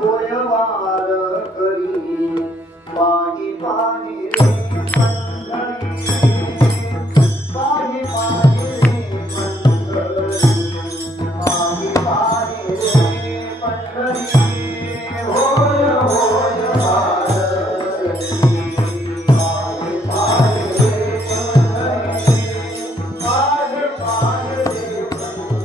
होय वार करी पाही पाही रे पंढरी पाही पाही रे पंढरी पाही पाही रे पंढरी होय होय वार करी पाही पाही रे पंढरी पाही पाही रे पंढरी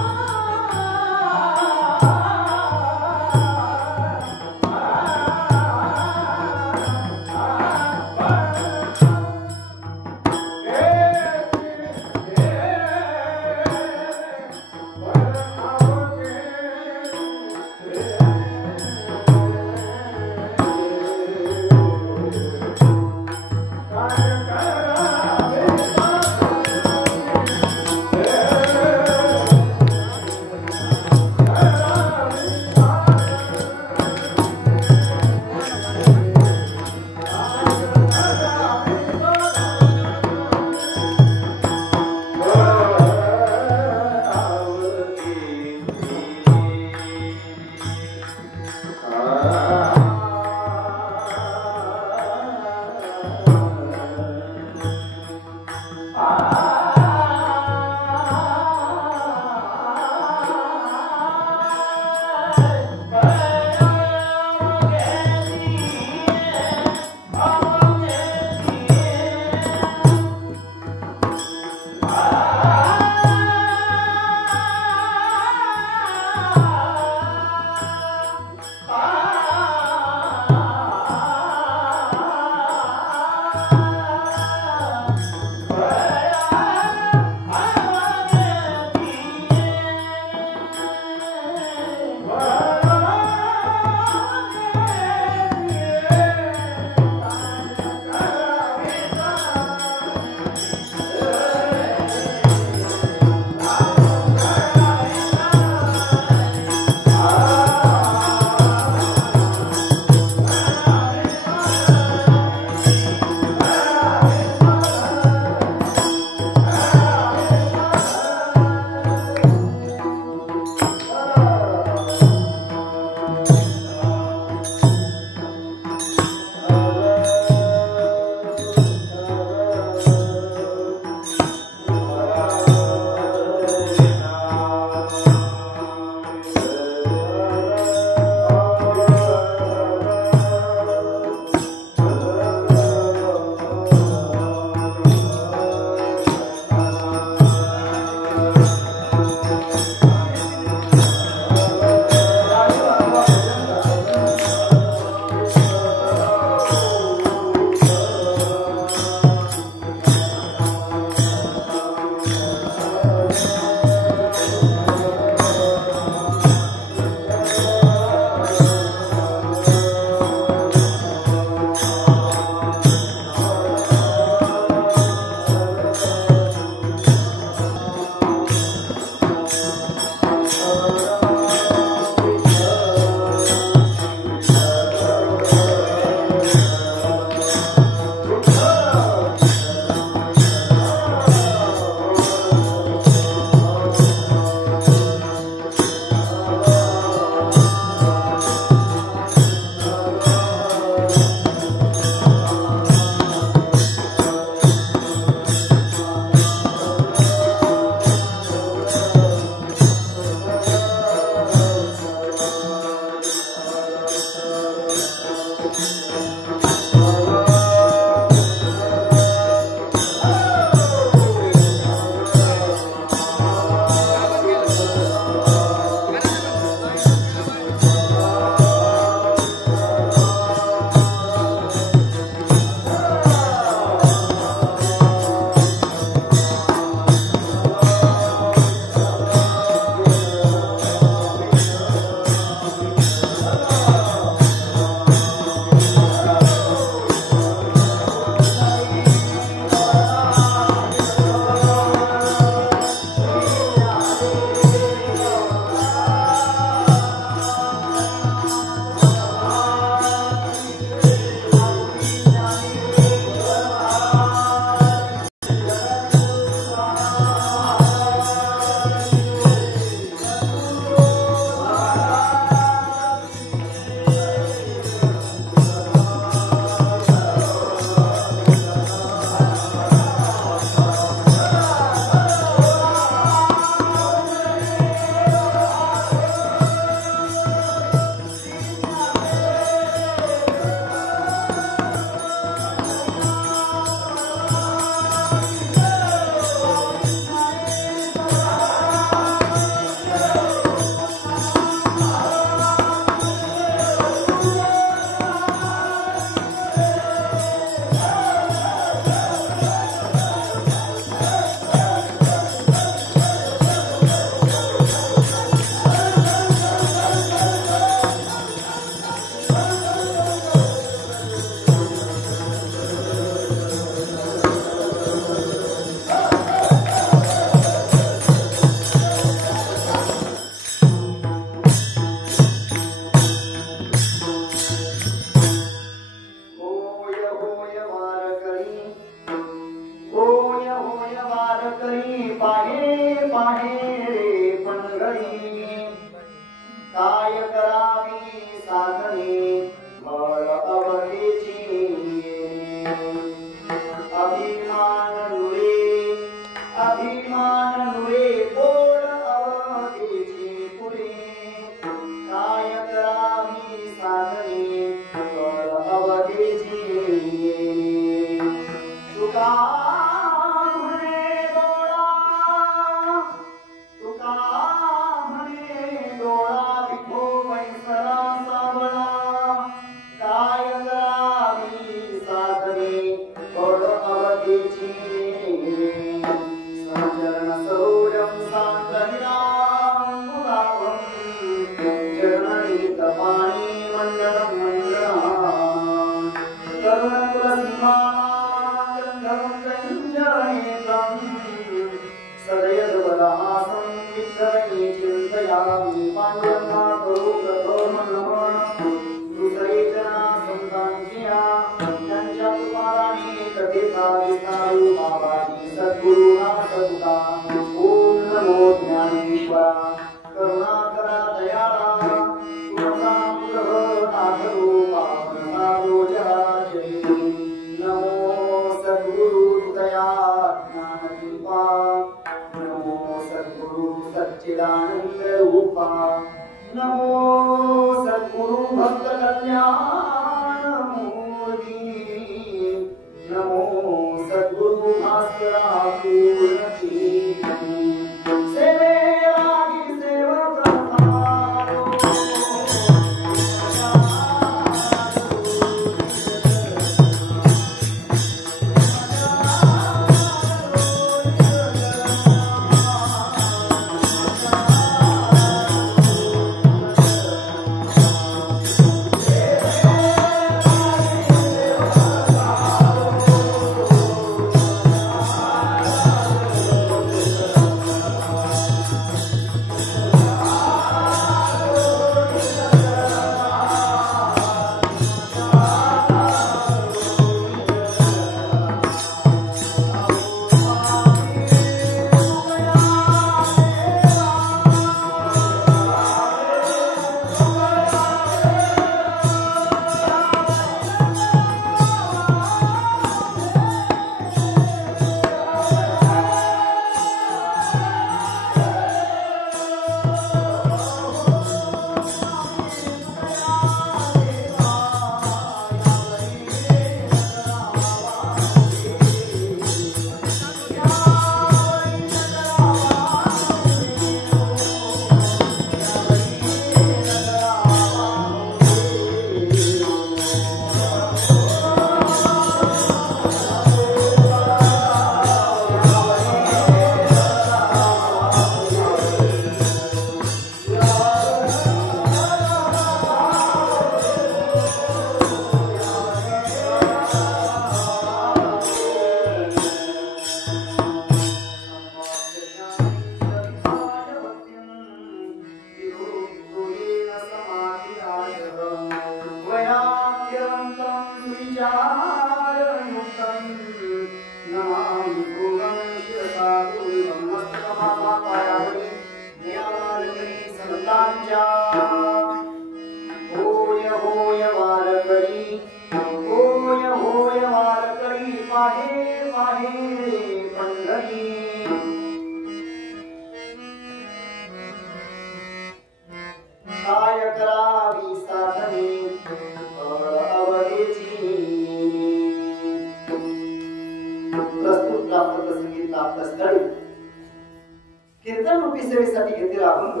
कीर्तन रूपी सेवेसाठी घेतलेला अभंग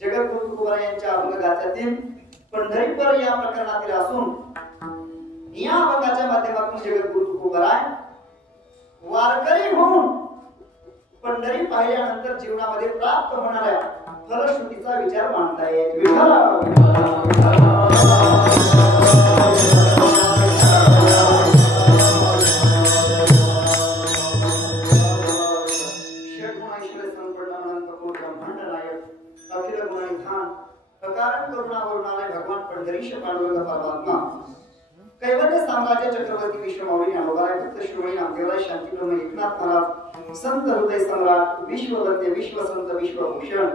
जगद्गुरु तुकोबा यांच्या अभंग गाथ्यातील पंढरीपर या प्रकरणातील असून या अभंगाच्या माध्यमातून जगद्गुरु तुकोबराय वारकरी होऊन पंढरी पाहिल्यानंतर जीवनामध्ये प्राप्त होणाऱ्या फलश्रुतीचा विचार मांडतायत. भगवान पंढरीश पांडुरंग परमात्मा कैवल्य साम्राज्य चक्रवर्ती विश्वमौली ज्ञानोबाराय भक्त शिरोमणी नामदेवराय शांतिप्रभू एकनाथ महाराज संत हृदय सम्राट विश्ववंद्य विश्वसंत विश्वभूषण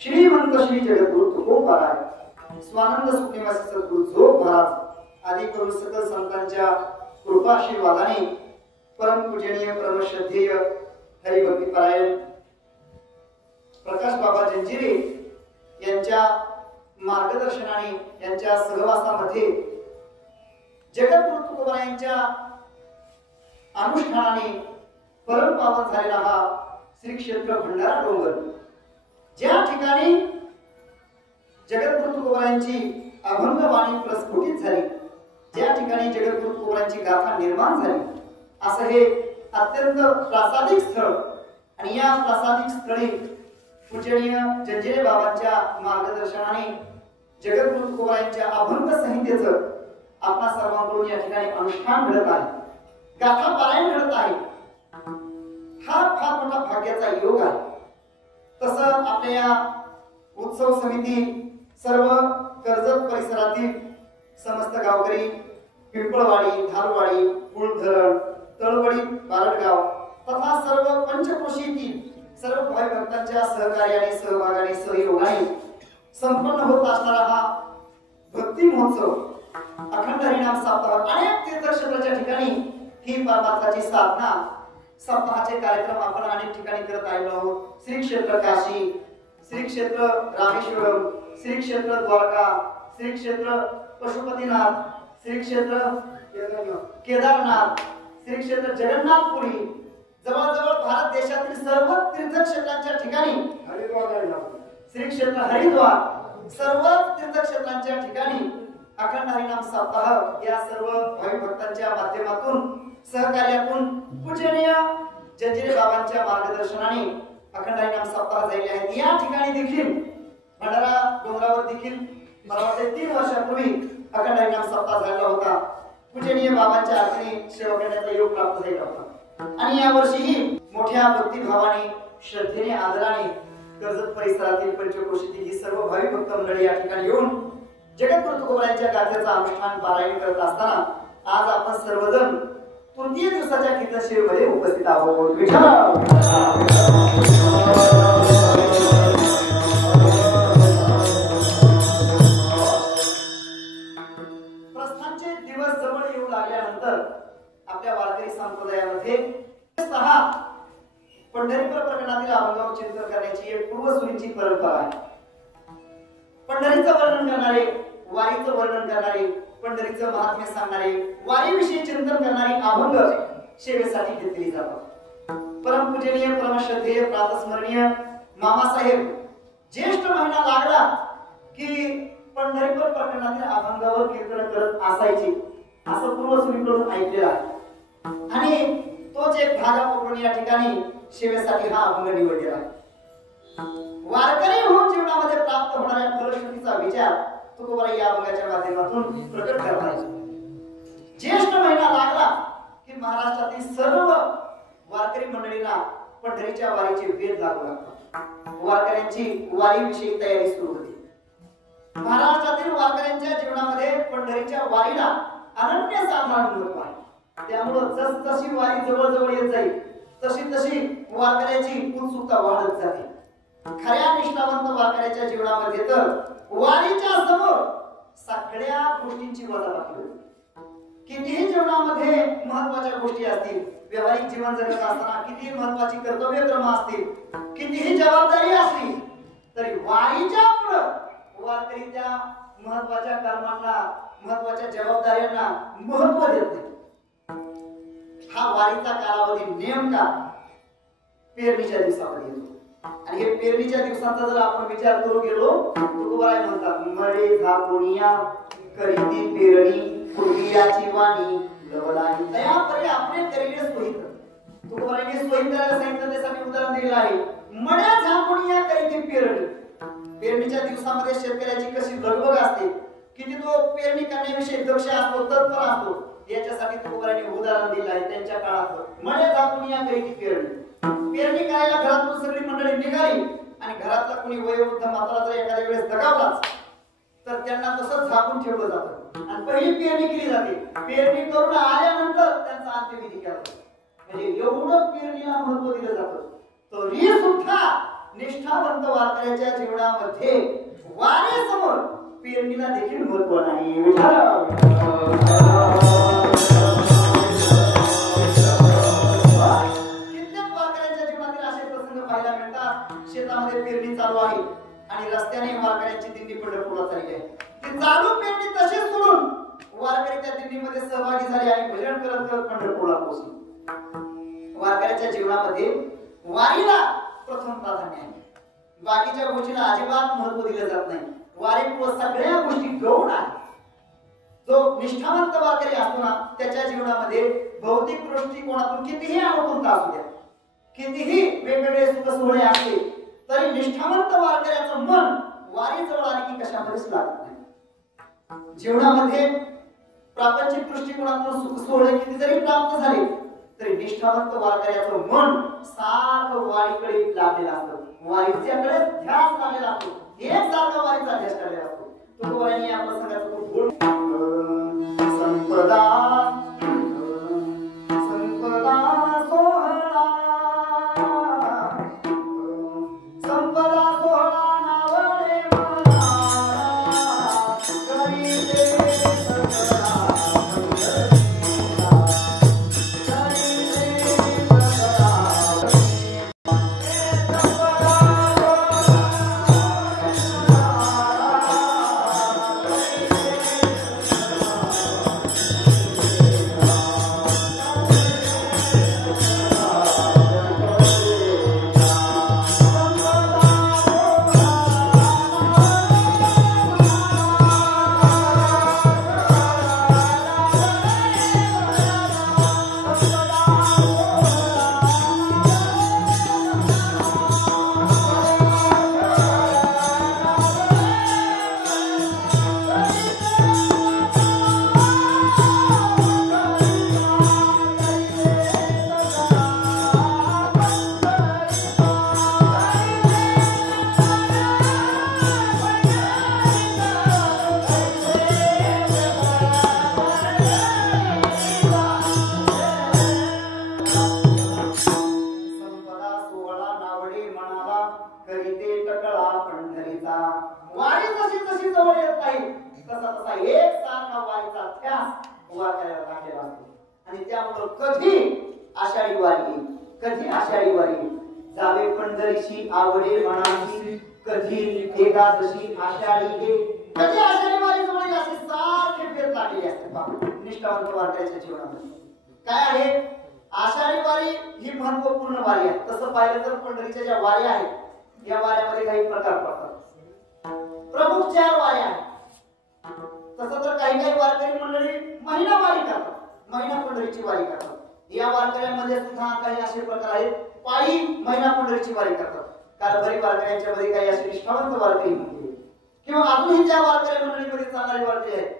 श्रीमंत श्री जगद्गुरु तुकोबाराय स्वानंद सुखनिवासी सद्गुरु जोग महाराज आदी करून सकल संतांच्या कृपा आशीर्वादाने परम पूजनीय परम श्रद्धेय हरिभक्ती परायण प्रकाश बाबा जंजिरे यांच्या मार्गदर्शनाने यांच्या सहवासामध्ये जगद्गुरु तुकोबा यांच्या अनुष्ठानाने परम पावन झालेला हा श्री क्षेत्र भंडारा डोंगर, ज्या ठिकाणी जगद्गुरु तुकोबारायांची अभंग वाणी प्रस्फुटित झाली, ज्या ठिकाणी जगद्गुरु तुकोबारायांची गाथा निर्माण झाली, असं हे अत्यंत प्रासादिक स्थळ. आणि या प्रासादिक स्थळी पूजनीय जंजिरे बाबांच्या मार्गदर्शनाने जगद्गुरु तुकोबारायांच्या अभंग संहितेचं आपणा सर्वांकडून या ठिकाणी अनुष्ठान घडत आहे, गाथा पारायण घडत आहे. हा फार मोठा भाग्याचा योग आहे. तसं आपल्या या उत्सव समिती सर्व कर्जत परिसरातील समस्त गावकरी, पिंपळवाडी, धारवाडी, कुळधरण, तळवडी, बारडगाव तथा सर्व पंचक्रोशीतील सर्व भाई भक्तांच्या सहकार्याने, सहभागाने, सहयोगाने संपन्न होत असणारा हा भक्ती महोत्सव, अखंड हरिनाम सप्ताह, अनेक तीर्थक्षेत्राच्या ठिकाणी ही परमार्थाची साधना सप्ताहाचे कार्यक्रम आपण अनेक ठिकाणी करत आलो आहोत. श्री क्षेत्र काशी, श्री क्षेत्र रामेश्वरम, श्री क्षेत्र द्वारका, श्री क्षेत्र पशुपतीनाथ, श्री क्षेत्र केदारनाथ, श्री क्षेत्र जगन्नाथपुरी, जवळजवळ भारत देशातील सर्व तीर्थक्षेत्रांच्या ठिकाणी श्री क्षेत्र हरिद्वार, सर्व तीर्थक्षेत्रांच्या ठिकाणी अखंड हरिनाम सप्ताह या सर्व भाविक भक्तांच्या माध्यमातून, सहकार्यातून पूजनीय जंजिरे बाबांच्या मार्गदर्शनाने अखंड हरिनाम सप्ताह झाले आहेत. या ठिकाणी देखील भंडारा डोंगरावर देखील मला वाटते 3 वर्षापूर्वी अखंड हरिनाम सप्ताह झाला होता. पूजनीय बाबांच्या हाताने सेवा करण्याचा योग प्राप्त झाला होता. आणि या वर्षीही मोठ्या भक्तिभावाने, श्रद्धेने, आदराने कर्जत परिसरातील पंचक्रोशीतील ही सर्व भाविक भक्त मंडळी या ठिकाणी येऊन जगद्गुरु तुकोबारायांच्या गाथेचा अनुष्ठान पारायण करत असताना आज आपण सर्वजण तृतीय दिवसाच्या कीर्तनसेवेमध्ये उपस्थित आहोत. प्रस्थानचे दिवस जवळ येऊ लागल्यानंतर आपल्या वारकरी संप्रदायामध्ये 6 पंढरीपर प्रकरणातील अभंगावर चिंतन करण्याची एक पूर्वसुरीची परंपरा आहे. पंढरीचं वर्णन करणारे, वारीचं वर्णन करणारे, पंढरीचं महात्म्य सांगणारे, वारीविषयी चिंतन करणारी अभंग सेवेसाठी घेतली जातात. परमपूजनीय, परमश्रद्धेय, प्रातस्मरणीय मामासाहेब ज्येष्ठ महिना लागला की पंढरीपर प्रकरणातील अभंगावर कीर्तन करत असायचे, असं पूर्वसुरीकडून ऐकलेलं आहे. आणि तोच एक धागा पकडून या ठिकाणी सेवेसाठी हा अभंग निवडलेला आहे. वारकरी होऊन जीवनामध्ये प्राप्त होणाऱ्या फलश्रुतीचा विचार तुकोबाराय या अभंगाच्या माध्यमातून प्रकट करतात. ज्येष्ठ महिना लागला की महाराष्ट्रातील सर्व वारकरी मंडळींना पंढरीच्या वारीचे वेध लागू लागतात. वारकऱ्यांची वारीविषयी तयारी सुरू होते. महाराष्ट्रातील वारकऱ्यांच्या जीवनामध्ये पंढरीच्या वारीला अनन्यसाधारण महत्व आहे. त्यामुळे जसजशी वारी जवळ जवळ येत जाईल तशी तशी वारकऱ्याची उत्सुकता वाढत जाते. खऱ्या निष्ठावंत वारकऱ्याच्या जीवनामध्ये तर वारीच्या समोर सगळ्या गोष्टींची वजाबाकी होते. कितीही जीवनामध्ये महत्वाच्या गोष्टी असतील, व्यावहारिक जीवन जगत असताना कितीही महत्वाची कर्तव्यक्रम असतील, कितीही जबाबदारी असली, तरी वारीच्या पुढे वारकरी त्या महत्वाच्या कर्मांना, महत्वाच्या जबाबदाऱ्यांना महत्व देत नाही. हा वारीचा कालावधी नेमका पेरणीच्या दिवसामध्ये येतो. आणि हे पेरणीच्या दिवसांचा जर आपण विचार करू गेलो, तुकोबाराय म्हणतात, मळे झापुनिया करीती पेरणी, पूर्वीयाची वाणी लवलाही तयापरी आपले करीने सोयीत. तुकोबारायने सोयीत करायला सांगितलं, त्यासाठी उदाहरण दिलेलं आहे. मळे झापुनिया करीती पेरणी. पेरणीच्या दिवसामध्ये शेतकऱ्याची कशी लगबग असते, किती तो पेरणी करण्याविषयी दक्ष असतो, तत्पर असतो, याच्यासाठी तुकोबारायने उदाहरण दिलं आहे. त्यांच्या काळात मळे झापुनिया करीती पेरणी. पेरणी करायला घरातून सगळी मंडळी निघाली आणि घरातला कोणी वयोवृद्ध म्हातारा जर एखाद्या वेळेस दगावलाच तर त्यांना तसंच झाकून ठेवलं जातं आणि पहिली पेरणी केली जाते. पेरणी करून आल्यानंतर त्यांचा अंत्यविधी केला जातो. म्हणजे एवढं पेरणीला महत्व दिलं जातं. तरी सुद्धा निष्ठावंत वारकऱ्याच्या जीवनामध्ये वारी समोर पेरणीला देखील महत्व नाही. शेतामध्ये पेरणी चालू आहे आणि रस्त्याने वारकऱ्यांची दिंडी पंढरपूरला चालली आहे. ती चालू पेरणी तशीच सोडून वारकरी त्या दिंडीमध्ये सहभागी झाले आणि भजन करत करत पंढरपूरला पोहोचले. वारकऱ्याच्या जीवनामध्ये वारीला प्रथम प्राधान्य आहे. बाकीच्या गोष्टीला अजिबात महत्व दिलं जात नाही. वारीपूर्व सगळ्या गोष्टी गौण आहेत. जो निष्ठावंत वारकरी असतो ना, त्याच्या जीवनामध्ये भौतिक दृष्टिकोनातून कितीही अनुकूलता असू द्या, कितीही वेगवेगळे सुख सोहळे असले तरी निष्ठावंत वारकऱ्याचं मन वारी जवळ आली की कशामध्येच लागत नाही. जीवनामध्ये प्रापंचिक दृष्टिकोनातून सुख सोहळे किती जरी प्राप्त झाले तरी निष्ठावंत वारकऱ्याचं मन सारखं वारीकडे लागलेलं असतं. वारीच्याकडे ध्यास लागलेला असतो. एक सारखा वारीचा ध्यास लागलेला असतो. तुकोबांनी आपल्या संघाचं खूप गोड संपदा संपदा सोहळा संपदा सोहळा नावडे मला करीते आवडे मनाची कधी एकादशी आषाढी हे कधी आषाढी वारी जवळ असे सारखे भेट लागलेले असते. निष्ठावंत वारकऱ्याच्या जीवनामध्ये काय आहे, आषाढी वारी ही महत्वपूर्ण वारी आहे. तसं पाहिलं तर पंढरीच्या ज्या वाऱ्या आहेत या वाऱ्यामध्ये काही प्रकार पडतात. प्रमुख 4 वाऱ्या आहेत. तसं तर काही काही वारकरी मंडळी महिना वारी करतात, महिना पंढरीची वारी करतात. या वारकऱ्यांमध्ये सुद्धा काही असे प्रकार आहेत पायी महिना पंढरीची वारी करतात. कारभारी वारकऱ्यांच्या मध्ये काही असे निष्ठावंत वारकरी म्हणते किंवा अजूनही ज्या वारकरी मंडळीमध्ये चालणारी वारकरी आहेत.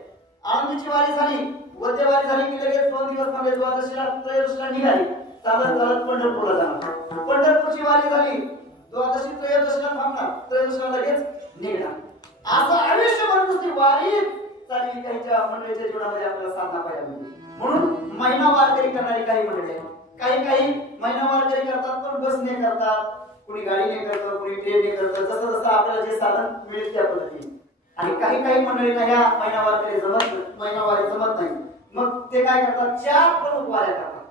आळंदीची वारी झाली, वद्यवारी झाली की लगेच 2 दिवस मध्ये द्वादशीला त्रयोदशीला निघाली, चालत चालत पंढरपूरला जाणार. पंढरपूरची वारी झाली, द्वादशी त्रयोदशीला थांबणार, त्रयोदशीला लगेच निघणार. असं आयुष्यभर नुसती वारी चालली त्यांच्या मंडळीच्या जीवनामध्ये आपल्याला साधना पाहायला मिळते. म्हणून महिना वारकरी करणारी काही मंडळी आहेत. काही काही महिना वारकरी करतात पण बसने करतात, कुणी गाडीने करतं, कुणी ट्रेनने करतं, जसं जसं आपल्याला जे साधन मिळेल त्या पद्धतीने. आणि काही काही मंडळींना ह्या महिना वारकरी महिना वारी जमत नाही. मग ते काय करतात, 4 प्रमुख वाऱ्या करतात.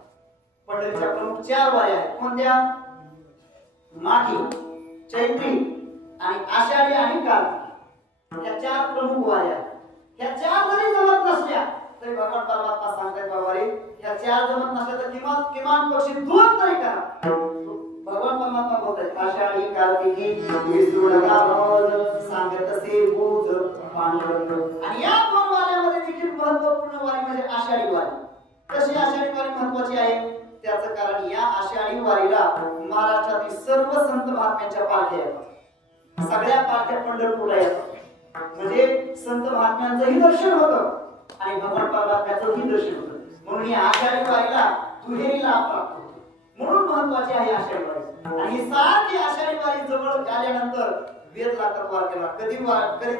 पंढरीच्या प्रमुख 4 वाऱ्या आहेत. कोणत्या? माघी, चैत्री आणि आषाढी आणि कार्तिकी. या 4 प्रमुख वाऱ्या आहेत. या 4 जरी जमत नसल्या तरी भगवान परमात्मा सांगतात बाबा रे, या 4 जमत नसल्या तर किमान पक्षी 2 तरी करा. भगवान परमात्मा बोलतात आषाढी कार्तिकी विष्णुनका सांगत असे बोध पांडुरंग. आणि या 2 वाऱ्यामध्ये देखील महत्वपूर्ण वारी म्हणजे आषाढी वारी. कशी आषाढी वारी महत्वाची आहे त्याचं कारण या आषाढी वारीला महाराष्ट्रातील सर्व संत महात्म्यांच्या पालख्या येतात. सगळ्या पालख्या पंढरपूरला येतात. म्हणजे संत महात्म्यांचंही दर्शन होतं आणि भगवान परमात्म्याचंही दर्शन होतं. म्हणून या आषाढी वारीला दुहेरी लाभ प्राप्त होतो. म्हणून महत्वाची आहे आषाढी वारी. आणि ही सारखी आषाढी वारी जवळ आल्यानंतर वेद लागतात वारकऱ्याला. कधी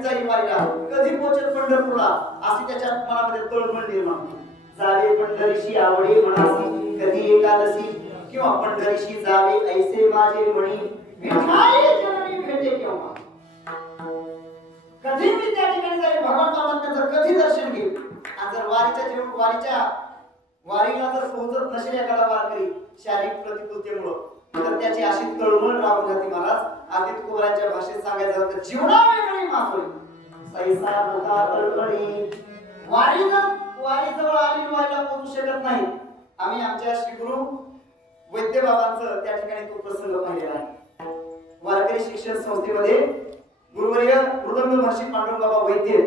जाईल वारीला, कधी पोहोचेल पंढरपूरला, अशी त्याच्या मनामध्ये तळमळ निर्माण होते. जावे पंढरीशी आवडे मनासी कधी एकादशी किंवा पंढरीशी जावे ऐसे माझे मणी विठाई जननी भेटे केव्हा. कधी मी त्या ठिकाणी जाईल, भगवान परमात्म्याचं कधी दर्शन घेईल. आणि जर वारीला जर पोहोचत नसेल एखादा वारकरी शारीरिक प्रतिकूलतेमुळं तर त्याची अशी तळमळ राहून जाते. महाराज आधी तुकोबांच्या भाषेत सांगायचं तर जीवना वेगळी मासोळी सैसा मुका तळमळी. वारी जवळ आली वारीला पोहोचू शकत नाही. आम्ही आमच्या श्री गुरु वैद्य बाबांचं त्या ठिकाणी तो प्रसंग पाहिलेला आहे. वारकरी शिक्षण संस्थेमध्ये गुरुवर्य मृदंग महर्षी पांडुरंग बाबा वैद्य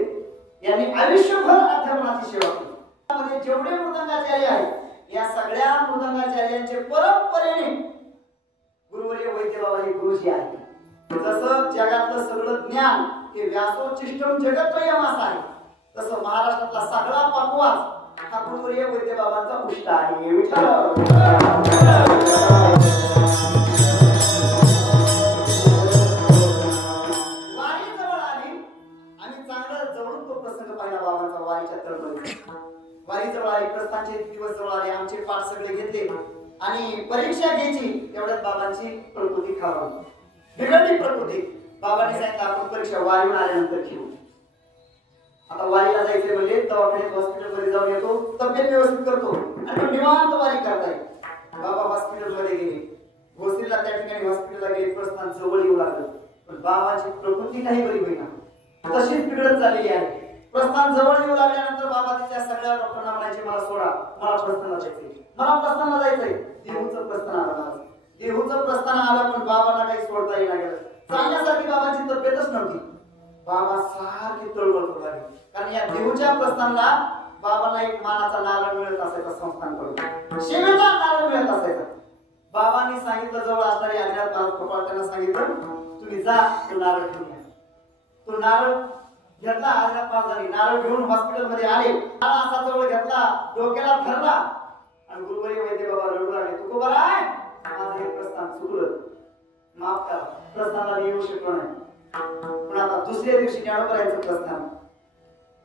यांनी आयुष्यभर अध्यापनाची सेवा केली. जेवढे मृदंगाचार्य आहेत या सगळ्या मृदंगाचार्यांचे परंपरेने गुरुवर्य वैद्य बाबा हे गुरुजी आहेत. जसं जगातलं सगळं ज्ञान हे व्यासोचिष्टम जगत्रयम असं आहे, तसं महाराष्ट्रातला सगळा पकवास हा गुरुवर्य वैद्य बाबांचा उष्ट आहे. वारी जवळ आली आणि चांगला जवळून तो प्रसंग पाहिला बाबांचा. वारीच्या तळमळीत वारी जवळ आली, प्रस्थानचे दिवस जवळ आले, आमचे पाठ सगळे घेतले आणि परीक्षा घ्यायची तेवढ्यात बाबांची प्रकृती खालावली, बिघडली प्रकृती. बाबांनी सांगितलं आपण परीक्षा वारीहून आल्यानंतर घेऊ. आता वारीला जायचे म्हणजे दवाखान्यात हॉस्पिटल मध्ये जाऊन येतो, तब्येत व्यवस्थित करतो आणि निवांत वारी करताय. बाबा हॉस्पिटल मध्ये गेले, भोसरीला त्या ठिकाणी हॉस्पिटलला गेले, प्रस्थान जवळ येऊ लागलं, पण बाबाची प्रकृती काही बरी होईना, तशीच बिघडत चाललेली आहे. प्रस्थान जवळ येऊ लागल्यानंतर बाबा तिच्या सगळ्या डॉक्टरांना म्हणायचे मला सोडा, मला प्रस्थानला जायचंय, मला प्रस्थानला जायचंय. देहूचं प्रस्थान आलं, देहूचं प्रस्थान आलं, पण बाबांना काही सोडता येईना गेलं. चालण्यासाठी बाबांची तब्येतच नव्हती. बाबा सारखी तळमळ करू लागले, कारण या देहूच्या प्रस्थानाला बाबांना एक मानाचा नारळ मिळत असायचा, संस्थानकडून शेवेचा नारळ मिळत असायचा. बाबांनी सांगितलं, जवळ असणारे अज्ञात महाराज गोपाळ त्यांना सांगितलं तुम्ही जा तो नारळ घेऊन या. तो नारळ घेतला, अज्ञात महाराजांनी नारळ घेऊन हॉस्पिटल मध्ये आले, असा जवळ घेतला, डोक्याला धरला आणि गुरुवर्य वैद्य बाबा रडू लागले, तू बरं आहे, माझं हे प्रस्थान चुकलं, माफ करा, प्रस्थानाला येऊ शकलो नाही. पण आता दुसऱ्या दिवशी ज्ञानोबरायांचं प्रस्थान,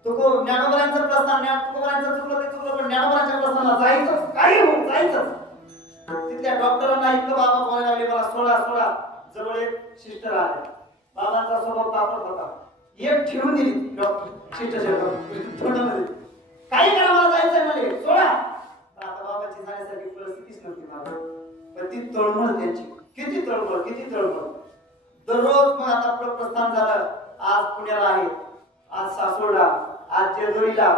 ज्ञानोबरायांचं प्रस्थान, तुकोबरायांचं चुकलं ते चुकलं, पण ज्ञानोबरायांच्या प्रस्थानाला जायचंच, काही होऊन जायचंच. तिथल्या डॉक्टरांना इतकं बाबा बोलायला लागले, मला सोडा सोडा. जवळ एक सिस्टर आले, बाबांचा स्वभाव तापत होता, एक ठेवून दिली डॉक्टर सिस्टरच्या तोंडामध्ये, काही करा मला जायचंय म्हणे, सोडा. आता बाबाची जाण्यासाठी परिस्थितीच नव्हती मला, पण ती तळमळ त्यांची, किती तळमळ, किती तळमळ. दररोज मग आता आपलं प्रस्थान झालं, आज पुण्याला आहे, आज सासवडला, आज जेजुरीला,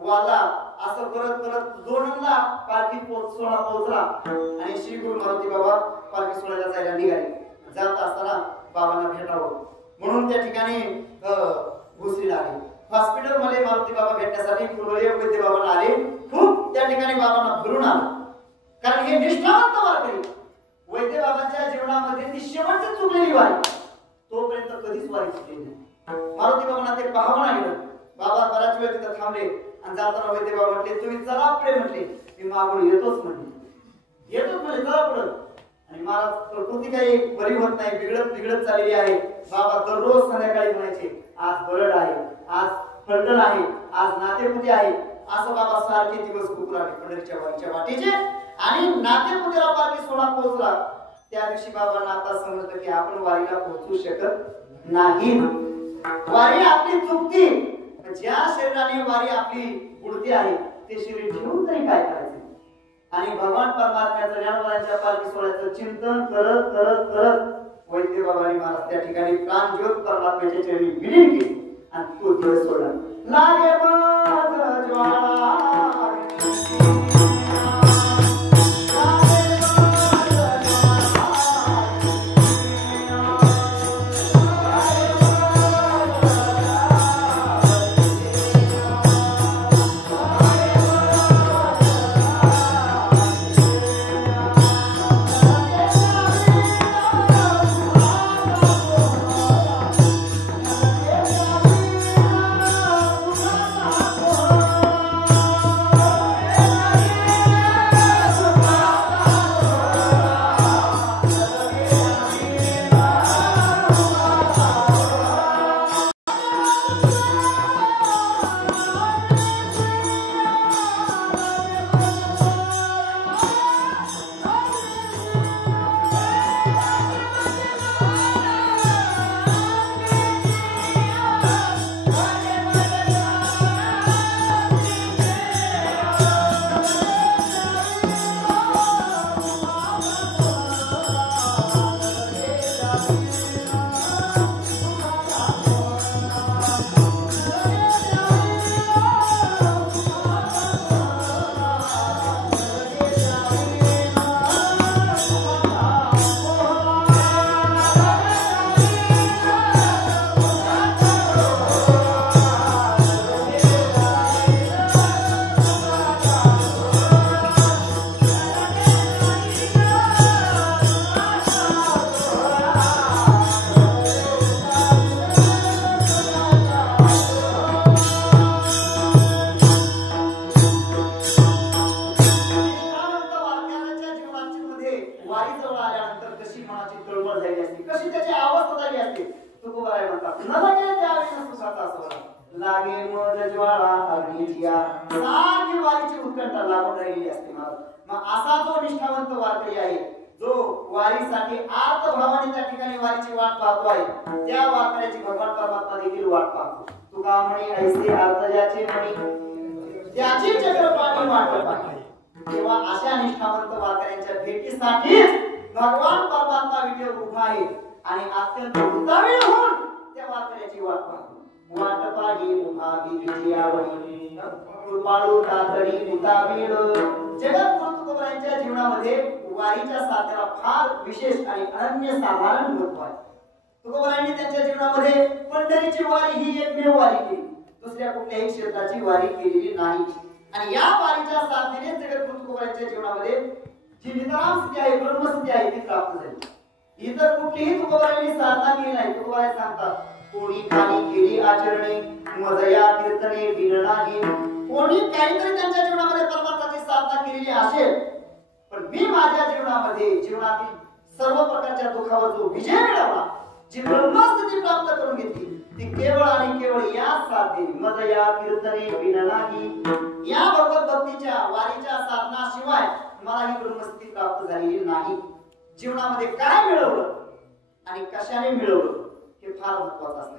वाला, असं करत करत दोनला पालखी सोहळा पोहोचला आणि श्री गुरु मारुती बाबा पालखी सोहळ्याला जायला निघाले. जात असताना बाबांना भेटावं म्हणून त्या ठिकाणी भोसरीला आले. हॉस्पिटल मध्ये मारुती बाबा भेटण्यासाठी गुरुवर्य वैद्य बाबांना आले. खूप त्या ठिकाणी बाबांना भरून आलं, कारण हे निष्ठावंत वारकरी वैद्य बाबांच्या जीवनामध्ये ती शेवटची चुकलेली वारी, तोपर्यंत कधीच वारी चुकलेली नाही. मारुती बाबांना ते पाहावं लागलं. बाबा बराच वेळ तिथं थांबले आणि जाताना वैद्य बाबा म्हटले तुम्ही चला पुढे, म्हटले मी मागून येतोच, म्हटले येतोच, म्हणजे चला पुढे. आणि मला प्रकृती काही बरी होत नाही, बिघडत बिघडत चाललेली आहे. बाबा दररोज संध्याकाळी म्हणायचे आज बरड आहे, आज फलटण आहे, आज नातेपुते आहे, असं बाबा सारखे दिवस खूप राहिले पंढरीच्या वारीच्या वाटेचे. आणि नातेपुतेला पालखी सोहळा पोहोचला, त्या दिवशी बाबांना आता समजलं की आपण वारीला पोहोचू शकत नाही, वारी आपली चुकती. ज्या शरीराने वारी आपली उडती आहे ते शरीर ठेवून तरी काय करायचं. आणि भगवान परमात्म्याचं ज्ञानोबरांच्या पालखी सोहळ्याचं चिंतन करत करत करत वैद्य बाबांनी महाराज त्या ठिकाणी प्राणज्योत परमात्म्याच्या चरणी विलीन केली आणि तो दिवस सोडला. लागे माझ ज्वाला वारीजवळ आल्यानंतर कशी मनाची तळमळ झाली असते, कशी त्याची अवस्था झाली असते. तुकोबाराय म्हणतात न लागे त्यावेळी सुखाचा सोहळा लागे मग ज्वाळा अग्नीची सारी वारीची उत्कंठा लागून राहिली असते. मग असा जो निष्ठावंत वारकरी आहे, जो वारीसाठी आर्त भावाने त्या ठिकाणी वारीची वाट पाहतो आहे, त्या वारकऱ्याची भगवान परमात्मा देखील वाट पाहतो. तुका म्हणे ऐसे अर्थ ज्याचे म्हणे त्याची चक्रपाणी वाट पाहते. तेव्हा अशा निष्ठावंत वारकऱ्यांच्या भेटीसाठीच भगवान परमात्मा विटेवर उभा आहे आणि अत्यंत उतावीळ होऊन त्या वारकऱ्याची वाट पाहतो. वाट पाही उभा विजयावरी कृपाळू तातडी उतावीळ. जगद्गुरु तुकोबारायांच्या जीवनामध्ये वारीच्या साथीला फार विशेष आणि अनन्यसाधारण महत्व आहे. तुकोबारायांनी त्यांच्या जीवनामध्ये पंढरीची वारी ही एकमेव वारी केली, दुसऱ्या कुठल्याही क्षेत्राची वारी केलेली नाही. आणि या वारीच्या साथीने जगद्गुरु तुकोबारायांच्या जीवनामध्ये जी नितराम स्थिती आहे, ब्रह्मस्थिती आहे ती प्राप्त झाली. इतर कुठलीही तुकोबारायांनी साधना केली नाही. तुकोबाराय सांगतात कोणी खाली केली आचरणे मदया कीर्तने बिनणाही. कोणी काहीतरी त्यांच्या जीवनामध्ये परमात्माची साधना केलेली असेल, पण मी माझ्या जीवनातील सर्व प्रकारच्या दुःखावर जो विजय मिळवला, जी ब्रह्मस्थिती प्राप्त करून घेतली, ती केवळ आणि केवळ या साधनेने मदया कीर्तने बिनणाही या भगवत भक्तीच्या वारीच्या साधनाशिवाय मला ही ब्रह्मस्थिती प्राप्त झालेली नाही. जीवनामध्ये काय मिळवलं आणि कशाने मिळवलं हे फार महत्वाचं असतं.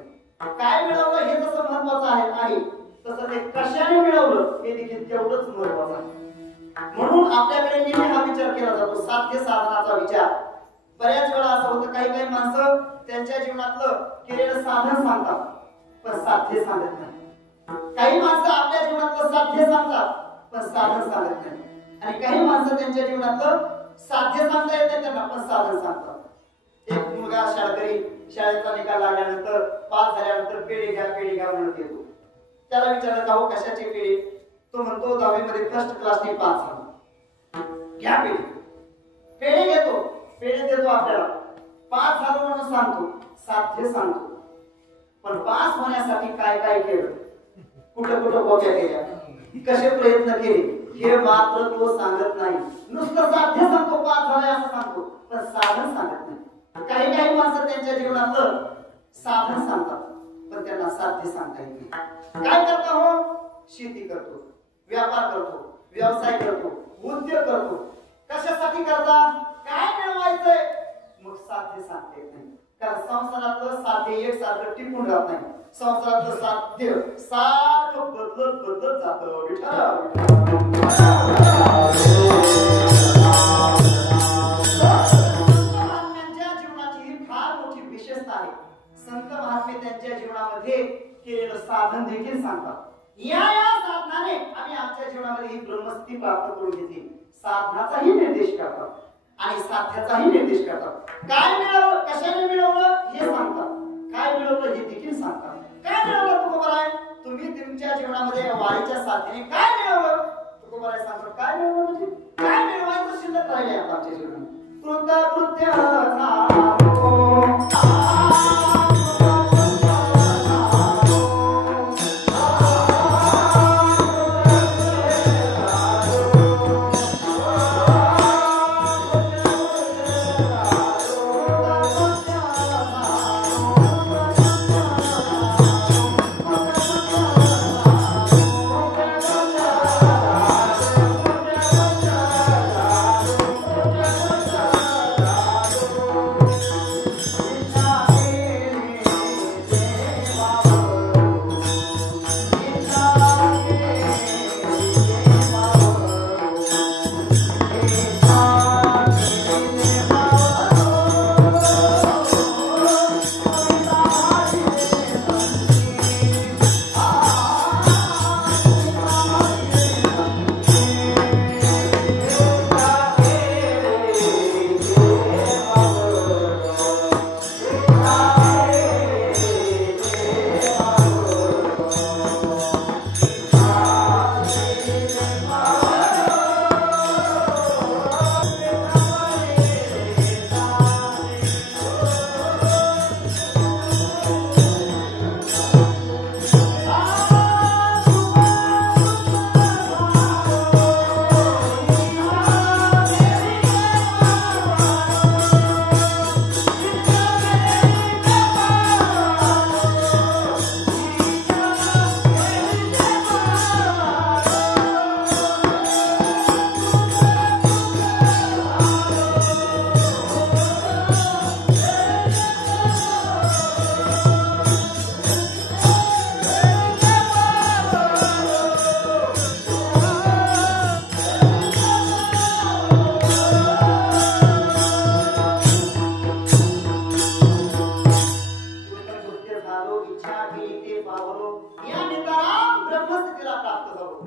काय मिळवलं हे जसं महत्वाचं आहे तसं ते कशाने मिळवलं हे देखील तेवढंच महत्वाचं आहे. म्हणून आपल्याकडे नेहमी हा विचार केला जातो, साध्य साधनाचा विचार. बऱ्याच वेळा असं होतं, काही माणसं त्यांच्या जीवनातलं केलेलं साधन सांगतात पण साध्य सांगत नाही. काही माणसं आपल्या जीवनातलं साध्य सांगतात पण साधन सांगत नाही. आणि काही माणसं त्यांच्या जीवनातलं साध्य सांगता येत नाही त्यांना, पण साधन सांगतात. एक मुलगा शाळेचा निकाल लागल्यानंतर पास झाल्यानंतर पेढे घ्या म्हणत येतो. त्याला विचारलं का हो कशाचे पेढे? तो म्हणतो 10वी मध्ये फर्स्ट क्लासने पास झालो. घ्या पेढे घेतो, पेढे देतो आपल्याला. पास झालो म्हणून सांगतो, साध्य सांगतो. पण पास होण्यासाठी काय केलं, कुठं कॉप्या केल्या, कसे प्रयत्न केले हे मात्र तो सांगत नाही. नुसतं साध्य सांगतो, पास झालाय असं सांगतो, पण साधन सांगत नाही. काही माणसं त्यांच्या जीवनातलं साधन सांगतात पण त्यांना साध्य सांगता येत नाही. काय करता हो? शेती करतो, व्यापार करतो, व्यवसाय करतो, उद्योग करतो. कशासाठी करता? काय मिळवायचंय? मग साध्य सांगता येत नाही. कारण संसारातलं साध्य एकसारखं टिकून राहत नाही. संसारातलं साध्य सारखं बदलत जातं. संत महात्मे त्यांच्या जीवनामध्ये केलेलं साधन देखील सांगतात. या साधनाने आम्ही आमच्या जीवनामध्ये ही ब्रह्मस्थिती प्राप्त करून घेतली. साधनाचाही निर्देश करतात आणि साध्याचाही निर्देश करतात. काय मिळवलं, कशाने मिळवलं हे सांगतात, काय मिळवलं हे देखील सांगतात. काय मिळवलं तुकोबाराय? तुम्ही तुमच्या जीवनामध्ये वारीच्या साथीने काय मिळवलं? तुकोबाराय सांगतात काय मिळवलं म्हणजे काय मिळवायचं शिल्लक राहिले आमच्या जीवनात. कृतकृत्य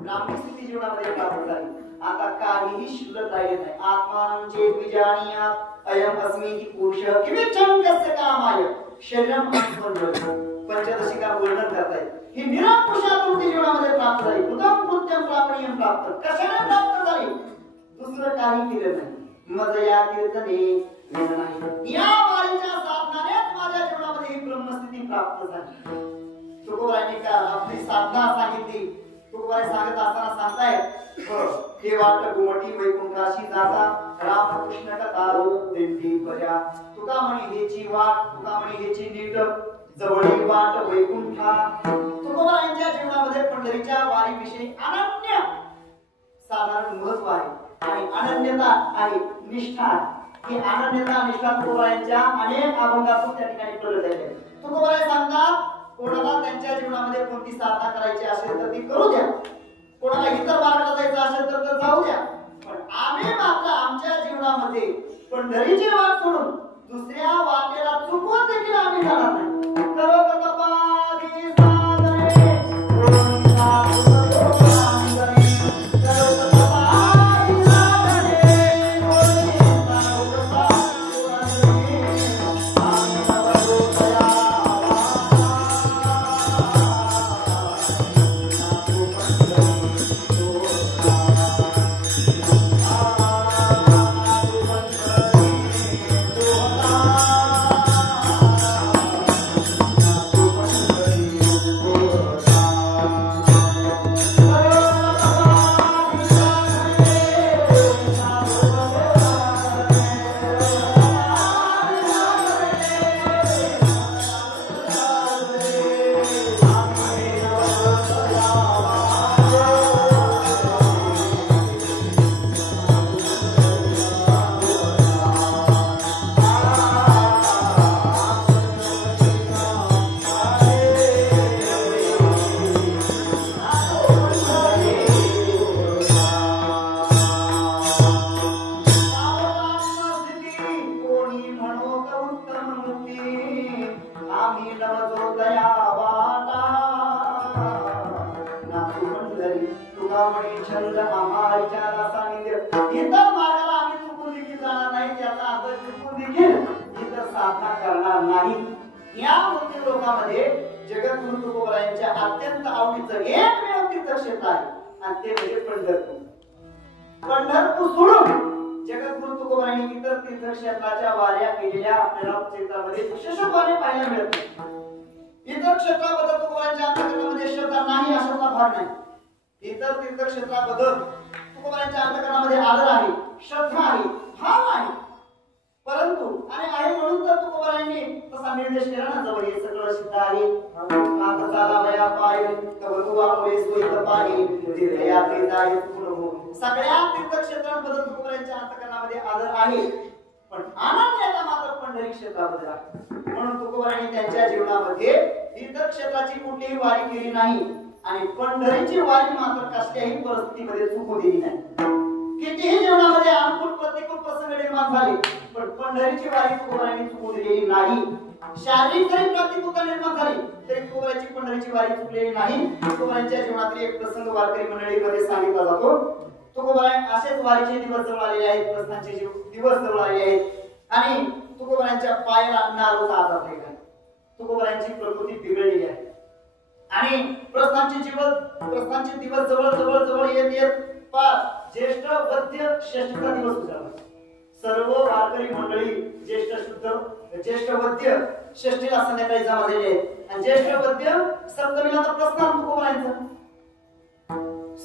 ब्राह्मणी स्थिती जीवनामध्ये प्राप्त झाली. आता काहीही शिल्लक राहिले नाही. आत्मानं चेत् विजानीयात् अयम् अस्मीति पुरुषः किमिच्छं कस्य कामाय शरीरं पंचदशिका वर्णन करतायत. ही निरंकुशाकृती जीवनामध्ये प्राप्त झाली. कृतं कृत्यं प्रापणीयं प्राप्त. कशाने प्राप्त झाली? दुसरं काही केलं नाही. मजया कीर्तने येणं नाही. या वारीच्या साधनानेच माझ्या जीवनामध्ये ही ब्रह्मस्थिती प्राप्त झाली. तुकोबारांनी का आपली साधना सांगितली. तुकोबाराय सांगत असताना सांगताय हे वाट गुमटी वैकुंठाशी जाता रामकृष्ण कथा दिंडी बजा. तुका म्हणी हेची वाट, तुका म्हणी हेची नीट जवळी वाट वैकुंठा. तुकोबारांच्या जीवनामध्ये पंढरीच्या वारीविषयी अनन्य साधारण महत्व आहे आणि अनन्यता आणि निष्ठा. ही अनन्यता निष्ठा तुकोबारांच्या अनेक अभंगातून त्या ठिकाणी प्रगट झाली. तुकोबाराय सांगतात कोणाला त्यांच्या जीवनामध्ये कोणती साधना करायची असेल तर ती करू द्या, कोणाला इतर मार्गाला जायचं असेल तर जाऊ द्या, पण आम्ही मात्र आमच्या जीवनामध्ये पंढरीची वाट सोडून दुसऱ्या वाटेला चुकवून देखील आम्ही जाणार नाही. जगद्गुरु तुकोबारायांच्या अत्यंत आवडीचं एकमेव तीर्थक्षेत्र आहे आणि ते म्हणजे पंढरपूर. पंढरपूर सोडून जगद्गुरु तुकोबारायांनी इतर तीर्थक्षेत्राच्या वाऱ्या केलेल्या आपल्याला क्षेत्रामध्ये विशेषत्वाने पाहायला मिळत नाही. इतर क्षेत्राबद्दल तुकोबारायांच्या अंतःकरणामध्ये श्रद्धा नाही अशाचा भाग नाही. इतर तीर्थक्षेत्राबद्दल तुकोबारायांच्या अंतःकरणामध्ये आदर आहे, श्रद्धा आहे, भाव आहे. परंतु आणि आहे म्हणून तर तुकोबारायांनी तसा निर्देश केला ना, जवळ हे सगळं सिद्ध आहे. आता चाला वया पाय कवतु आपले सोयीत पाय तीर्थया ते जाय पुनः. सगळ्या तीर्थक्षेत्रांबद्दल तुकोबारायांच्या अंतःकरणामध्ये आदर आहे, पण अनन्यता मात्र पंढरी क्षेत्राबद्दल आहे. म्हणून तुकोबारायांनी त्यांच्या जीवनामध्ये तीर्थक्षेत्राची कुठलीही वारी केली नाही आणि पंढरीची वारी मात्र कसल्याही परिस्थितीमध्ये चुकू दिली नाही. कितीही जीवनामध्ये अनुकूल प्रतिकूल प्रसंग निर्माण झाले पण पंढरीची वारी तुकोबारायांनी चुकू दिलेली नाही. शारीरिक जरी प्रतिकूलता निर्माण झाली तरी तुकोबारायांची पंढरीची वारी चुकलेली नाही. तुकोबारायांच्या जीवनातील एक प्रसंग वारकरी मंडळीमध्ये सांगितला जातो. तुकोबाराय असेच वारीचे दिवस जवळ आलेले आहेत, प्रस्थानचे दिवस जवळ आलेले आहेत आणि तुकोबारायांच्या पायाला नारोचा आजार झालेला आहे. तुकोबारायांची प्रकृती बिघडलेली आहे आणि प्रस्थानचे दिवस जवळ येत ज्येष्ठ वद्य षष्ठीचा दिवस उजाडला. सर्व वारकरी मंडळी ज्येष्ठ वद्य षष्ठीला संध्याकाळी जमा झालेले आहेत आणि ज्येष्ठ वद्य सप्तमीला तर प्रस्थान तुकोबारायांचं.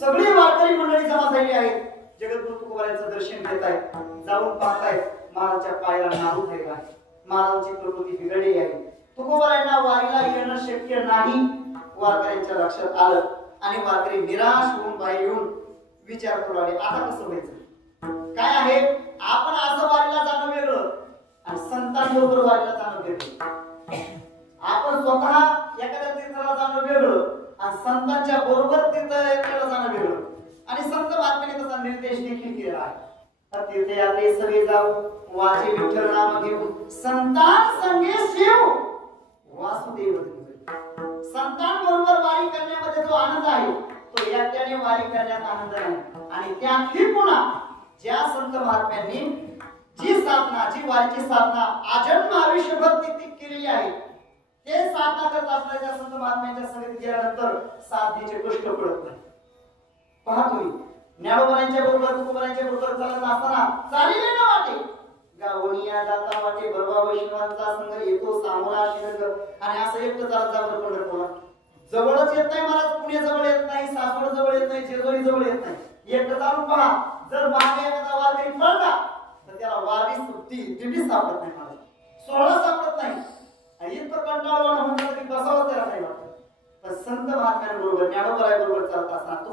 सगळी वारकरी मंडळी जमा झालेली आहेत. जगद्गुरु तुकोबारायांचं दर्शन घेत आहेत, जाऊन पाहतायत महाराजांच्या पायाला नारू झालेला आहे, महाराजांची प्रकृती बिघडलेली आहे. तुकोबारायांना वारीला येणं शक्य नाही. वारकऱ्यांच्या लक्षात आलं आणि वारकरी निराश होऊन बाहेर येऊन विचार करू लागले, आता कसं व्हायचं? काय आहे, आपण असं वारीला जाणं वेगळं आणि संतांबरोबर वारीला जाणं वेगळं. आपण स्वतः एखाद्या तीर्थाला जाणं वेगळं आणि संतांच्या बरोबर तीर्थयात्रेला जाणं वेगळं. आणि संत महात्म्याने तसा निर्देश देखील केला आहे. तीर्थयात्रे सगळे जाऊ, वाचे विठ्ठल नाम घेऊ, संतान संगे शिव वासुदेव. संतांबरोबर वारी करण्यामध्ये जो आनंद आहे तो एकट्याने वारी करण्यात आनंद नाही. आणि त्यातही पुन्हा ज्या संत महात्म्यांनी जी साधना, जी वारीची साधना आजन्म आयुष्यभर ती केलेली आहे, ते साधना करत असणाऱ्या संत महात्म्यांच्या संगतीत गेल्यानंतर साधनेचे कष्ट पडत नाही. पहा तुम्ही ज्ञानोबांच्या बरोबर तुकोबांच्या बरोबर चालत असताना चालले ना वाटे गावणिया जाता वाटे बरवा वैष्णवांचा संग येतो सामोरा शिरंग. आणि असं एकटं चालत जावं पंढरपूरला. जवळच येत नाही महाराज, पुणे जवळ येत नाही, सासवड जवळ येत नाही, जेजुरी जवळ येत नाही. एकटं चालून पहा, जर मागे एखादा वारकरी पडला तर त्याला वारी सुट्टी दिंडी सापडत नाही महाराज, सोहळा सापडत नाही. आणि इतकं कंटाळवाणं होऊन जातं की बसावं त्याला नाही वाटत. पण संत महात्म्यांबरोबर ज्ञानोबाबरोबर चालत असताना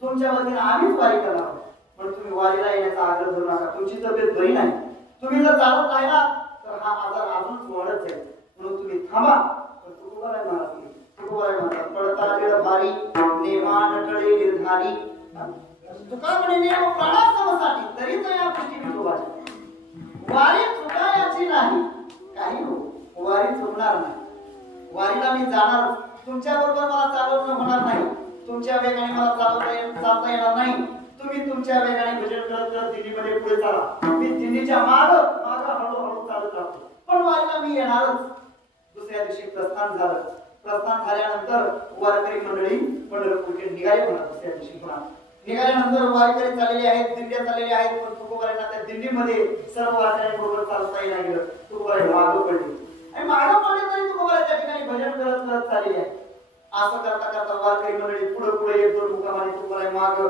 तुमच्या वतीने आम्हीच वारी करणार आहोत. पण तुम्ही वारीला येण्याचा आग्रह धरू नका. तुमची तब्येत बरी नाही, तुम्ही जर चालत राहिला तर हा आजार अजून वाढत जाईल. म्हणून तुम्ही थांबा. पण तुकोबाराय महाराज तुकोबाराय म्हणतात पडता वेळ भारी नेमा नटळे निर्धारी. तुका म्हणे नेम प्राणासमसाठी तरीच या गोष्टी मी तुझ्या वारी चुकायची नाही. काही हो वारी चुकणार नाही. वारीला मी जाणार, तुमच्या बरोबर मला चालवणं होणार नाही, तुमच्या वेगाने मला चालता येणार नाही. तुम्ही तुमच्या वेगाने भजन करत करत दिल्लीमध्ये पुढे चाला, मी दिल्लीच्या माग हळूहळू चालत राहतो. पण वारीला मी येणारच. दुसऱ्या दिवशी प्रस्थान झालं. प्रस्थान झाल्यानंतर वारकरी मंडळी पंढरपूरकडे निघाले. म्हणा दुसऱ्या दिवशी पुन्हा निघाल्यानंतर वारकरी चाललेले आहेत, दिंड्या चाललेल्या आहेत. पण तुकोबारायांना त्या दिंडीमध्ये सर्व वारकऱ्यांबरोबर चालता येणार गेलं. तुकोबाराय मागं पडले आणि मागं पडले तरी तुकोबाराय त्या ठिकाणी भजन करत करत चाललेले आहेत. असं करता करता वारकरी मंडळी पुढे पुढे एक दोन मुकामाने तुकोबाराय माग.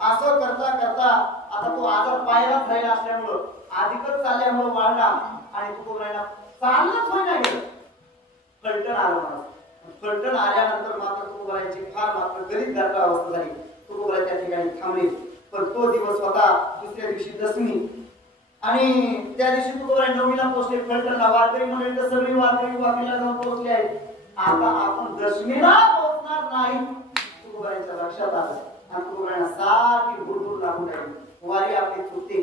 असं करता करता आता तो आजार पायालाच राहिला असल्यामुळं अधिकच चालल्यामुळं वाढला आणि तुकोबारायांना चालणंच होईना गेलं. फलटण आलं मला. फलटण आल्यानंतर मात्र तुकोबारायांची फार मात्र गरीब गाठा अवस्था झाली. तुकोबाराय त्या ठिकाणी थांबले. पण तो दिवस होता दुसऱ्या दिवशी दशमी आणि त्या दिवशी तुकोबाराय नवमीला पोहोचले. फलटणला वारकरी मंडळी तर सगळी वारकरी वाकीला जाऊन पोहोचले आहेत. आता आपण दशमीला पोहोचणार नाही तुकोबारायांच्या लक्षात आलं आणि तुकोबारायांना सारखी गुडगुड लागून राहिली. वारी आपली चुकते.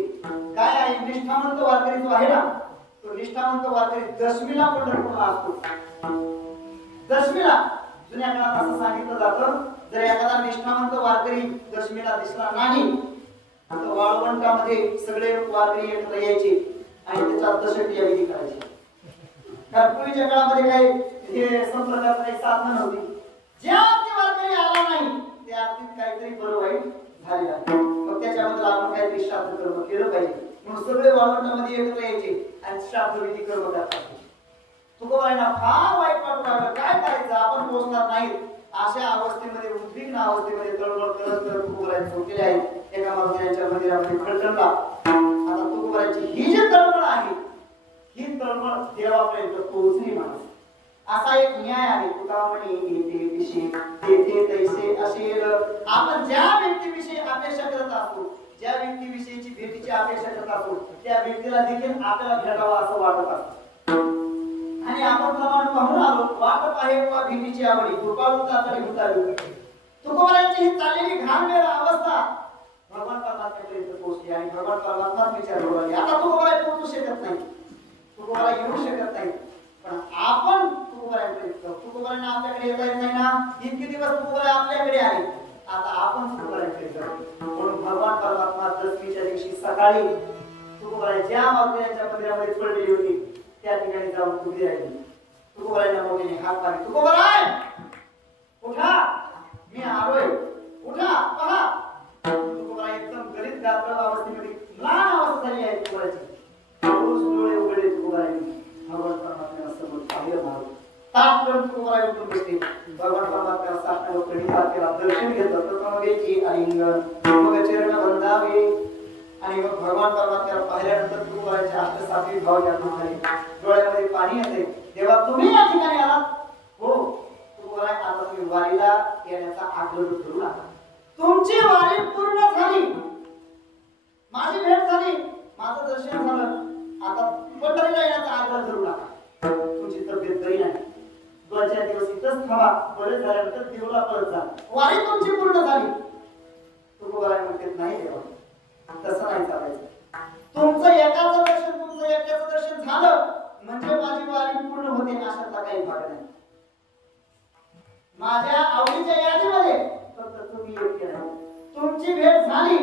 काय आहे निष्ठावंत वारकरी जो आहे ना, तो निष्ठावंत वारकरी दशमीला पंढरपूरला असतो. दशमीला जुन्या काळात असं सांगितलं जातं, जर एखादा निष्ठावंत वारकरी दशमीला दिसला नाही तर वाळवंटामध्ये सगळे वारकरी एकत्र यायचे आणि त्याचा दशक्रिया विधी करायची. पूर्वीच्या काळामध्ये काही हे संप्रदायात काही साधनं नव्हती. ज्या वारकरी आला नाही त्या आरतीत काहीतरी बरं वाईट झालेलं आहे. मग त्याच्याबद्दल आपण काहीतरी श्राद्ध कर्म केलं पाहिजे. म्हणून सगळे वाळवंटामध्ये एकत्र यायचे आणि श्राद्ध विधी कर्म करतात. तुकोबारायांना फार वाईट वाटू लागलं. काय करायचं, आपण पोहोचणार नाही. अशा अवस्थेमध्ये उद्विग्न अवस्थेमध्ये तळमळ करत करत तुकोबाराय झोपलेले आहेत. एका मारुतीच्या मंदिरामध्ये खडखडला. आता तुकोबाराची ही जी तळमळ आहे ही तळमळ देवापर्यंत पोहोचली माणूस. असा एक न्याय आहे. तुका म्हणे येते विषय तेथे तैसे असेल. आपण ज्या व्यक्तीविषयी अपेक्षा करत असतो, ज्या व्यक्तीविषयीची भेटीची अपेक्षा करत असतो, त्या व्यक्तीला देखील आपल्याला भेटावं असं वाटत असतं. आणि आपण प्रमाण पाहून आलो, वाटप आहे वा भेटीची आवडी कृपाळूता तरी उतारली. तुकोबारांची ही चाललेली घाणवेळ अवस्था भगवान परमात्म्यापर्यंत पोहोचली आणि भगवान परमात्माच विचार करू लागले. आता तुकोबाराय पोहोचू शकत नाही, तुकोबाराय येऊ शकत नाही, पण आपण तुकोबारांना आपल्याकडे येता येत नाही ना. इतके दिवस तुकोबाराय आपल्याकडे आले, आता आपण तुकोबारांकडे जाऊ. म्हणून भगवान परमात्मा दशमीच्या दिवशी सकाळी तुकोबाराय ज्या मारुतीच्या मंदिरामध्ये पडलेली होती त्या ठिकाणी जाऊन उभी राहिली. तुकोबारायांना मोठीने हात मारले. तुकोबाराय उठा, मी आलोय, उठा पहा. तुकोबाराय एकदम गरीब गात्र अवस्थेमध्ये लहान अवस्था झाली आहे तुकोबाराची. रोज डोळे उघडले तुकोबारायांनी. भगवान परमात्म्याला समोर पाहिलं मारू. तात्पर्यंत तुकोबाराय उठून बसले. भगवान परमात्म्याला साष्टांग प्रणिपात केला, दर्शन घेतलं. प्रथम वेची आलिंगन, मग चरण वंदावे. आणि मग भगवान परमात्म्याला पाहिल्यानंतर तुकोबारायचे अष्टसात्विक भाव जागृत झाले. डोळ्यामध्ये पाणी येते. देवा तुम्ही या ठिकाणी आलात. हो तुकोबाराय, आता तुम्ही वारीला येण्याचा आग्रह धरू नका. तुमची वारी पूर्ण झाली, माझी भेट झाली, माझं दर्शन झालं. आता पंढरीला येण्याचा आग्रह धरू नका. तुमची तब्येत बरी नाही, 2-4 दिवस इथंच थांबा. बरे झाल्यानंतर देवला परत जा. वारी तुमची पूर्ण झाली. तुकोबाराय म्हणते नाही देवा, तसं नाही चालायचं. तुमचं एकाचं दर्शन, तुमचं एकट्याचं दर्शन झालं म्हणजे माझी वारी पूर्ण होते अशातला काही भाग नाही. माझ्या आवडीच्या यादीमध्ये फक्त तुम्ही एकटे नाही. तुमची भेट झाली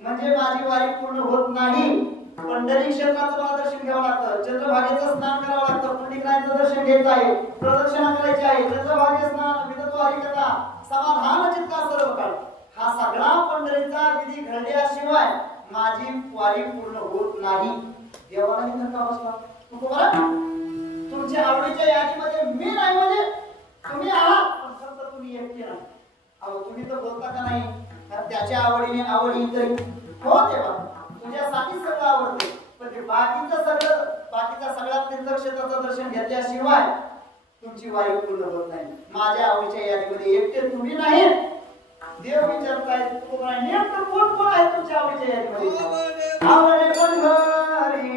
म्हणजे माझी वारी पूर्ण होत नाही. पंढरी क्षेत्राचं मला दर्शन घ्यावं लागतं, चंद्रभागेचं स्नान करावं लागतं, पुंडलिकाचं दर्शन घ्यायचं आहे, प्रदक्षिणा करायची आहे, चंद्रभागे स्नान, विदत्व हरिकथा, समाधान चित्ता सर्व काळ. हा सगळा पंढरीचा विधी घडल्याशिवाय माझी वारी पूर्ण होत नाही. देवालाही धक्का बसला. तुकोबाराय तुमच्या आवडीच्या यादीमध्ये मी नाही म्हणजे तुम्ही आहात, पण फक्त तुम्ही एकटे नाही. अहो तुम्ही तर बोलता का नाही, त्याच्या आवडीने आवडी तरी हो देवा, तुझ्यासाठी सगळं आवडते, पण ते बाकीचा सगळा तीर्थक्षेत्राचं दर्शन घेतल्याशिवाय तुमची वारी पूर्ण होत नाही. माझ्या आवडीच्या यादीमध्ये एकटे तुम्ही नाही. देव विचारताय तुकोबाराय नेमकं कोण कोण आहे तुमच्या आवडीच्या यादीमध्ये? आवडे पंढरी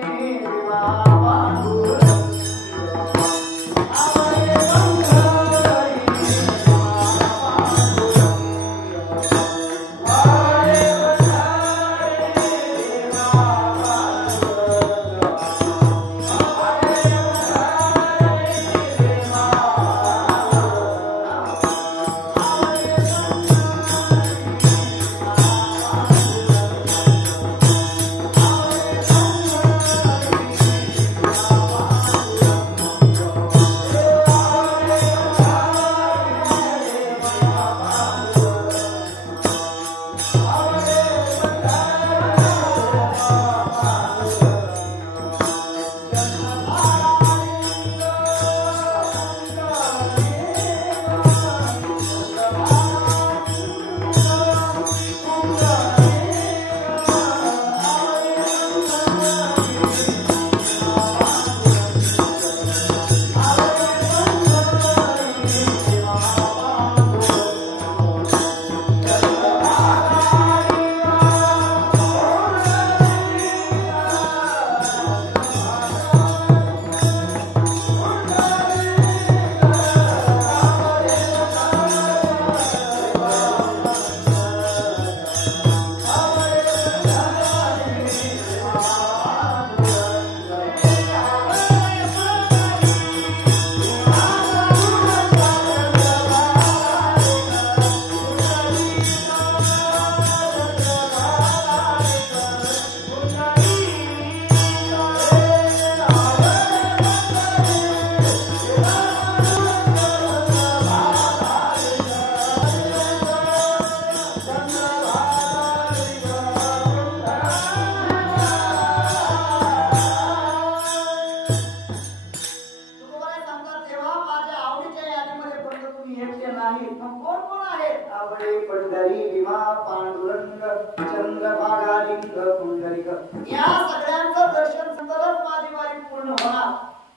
पंढरी भीमा पांडुरंग चंद्रभागा लिंग पुंडलिक या सगळ्यांचं दर्शन झाल्यावर माझी वारी पूर्ण होणार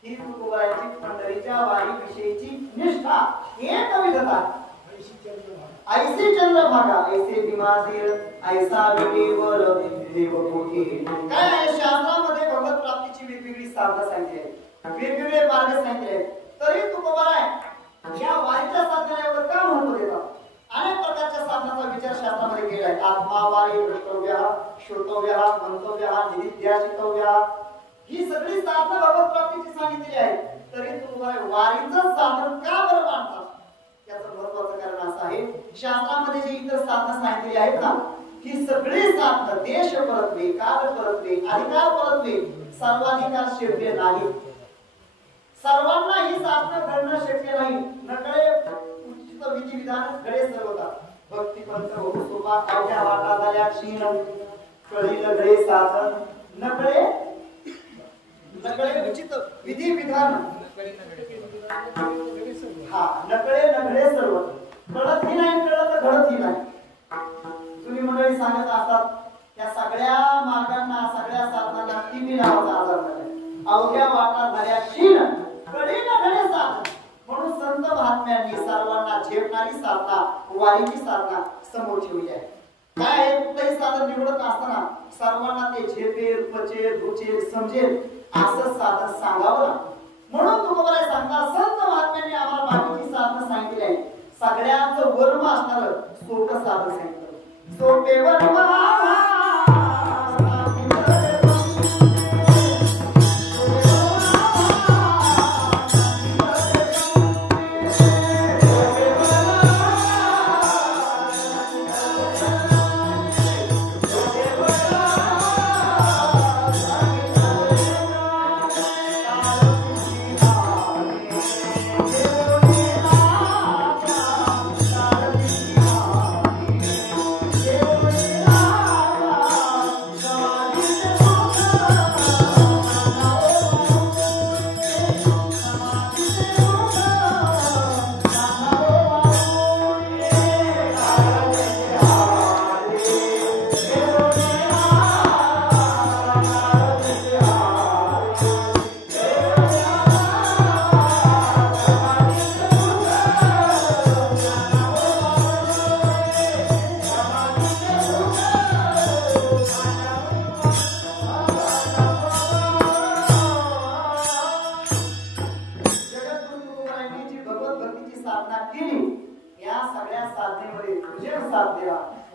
ही तुकोबाराची पंढरीच्या वारी विषयीची निष्ठा एक विधता ऐसे चंद्रभागा ऐसे भीमासीर ऐसा विवेवर देवकोटी काय आहे शास्त्रामध्ये भगवत प्राप्तीची वेगवेगळी साधनं सांगितली आहेत वेगवेगळे मार्ग सांगितले आहेत तरी तुकोबार आहे या वारीच्या साधनाला एवढं का महत्व देतात अनेक प्रकारच्या साधनाचा विचार शास्त्रामध्ये केला आहे आत्मा वारी द्रष्टव्य श्रोतव्य मंतव्य निधिध्यासितव्य ही सगळी साधनं भगवत प्राप्तीची सांगितलेली आहेत तरी तुकोबार वारीचं साधन का बरं मानतात याचं महत्त्वाचं कारण असं आहे शास्त्रामध्ये जे इतर साधनं सांगितलेली आहेत ना ही सगळी साधनं देश परत्वे काल परत्वे अधिकार परत्वे सर्वाधिकार शक्य नाही सर्वांना ही साधनं घडणं शक्य नाही नकळे उचित विधी विधान घडे सर्वता भक्ती पंथ बहु सोपा अवघ्या वाटा झाल्या क्षीण कळील घडे साधन नकळे उचित विधी विधान हा नकळे नघडे सर्व कळत ही नाही कळत घडत ही नाही तुम्ही मंडळी सांगत असतात त्या सगळ्या मार्गांना सगळ्या साधनांना टीबी नावाचा आजार झाला अवघ्या वाटा झाल्या क्षीण कळे नघडे साधन म्हणून संत महात्म्यांनी सर्वांना झेपणारी साधना वारीची साधना समोर ठेवली आहे काय आहे कुठलंही साधन निवडत असताना सर्वांना ते झेपेल पचेल रुचेल समजेल असं साधन सांगावं लागतं म्हणून तुकोबाराय सांगता संत महात्म्यांनी आम्हाला बाकीची साधनं सांगितली आहे सगळ्यांचं वर्म असणार सोपं साधन सांगितलं सोपे वर्म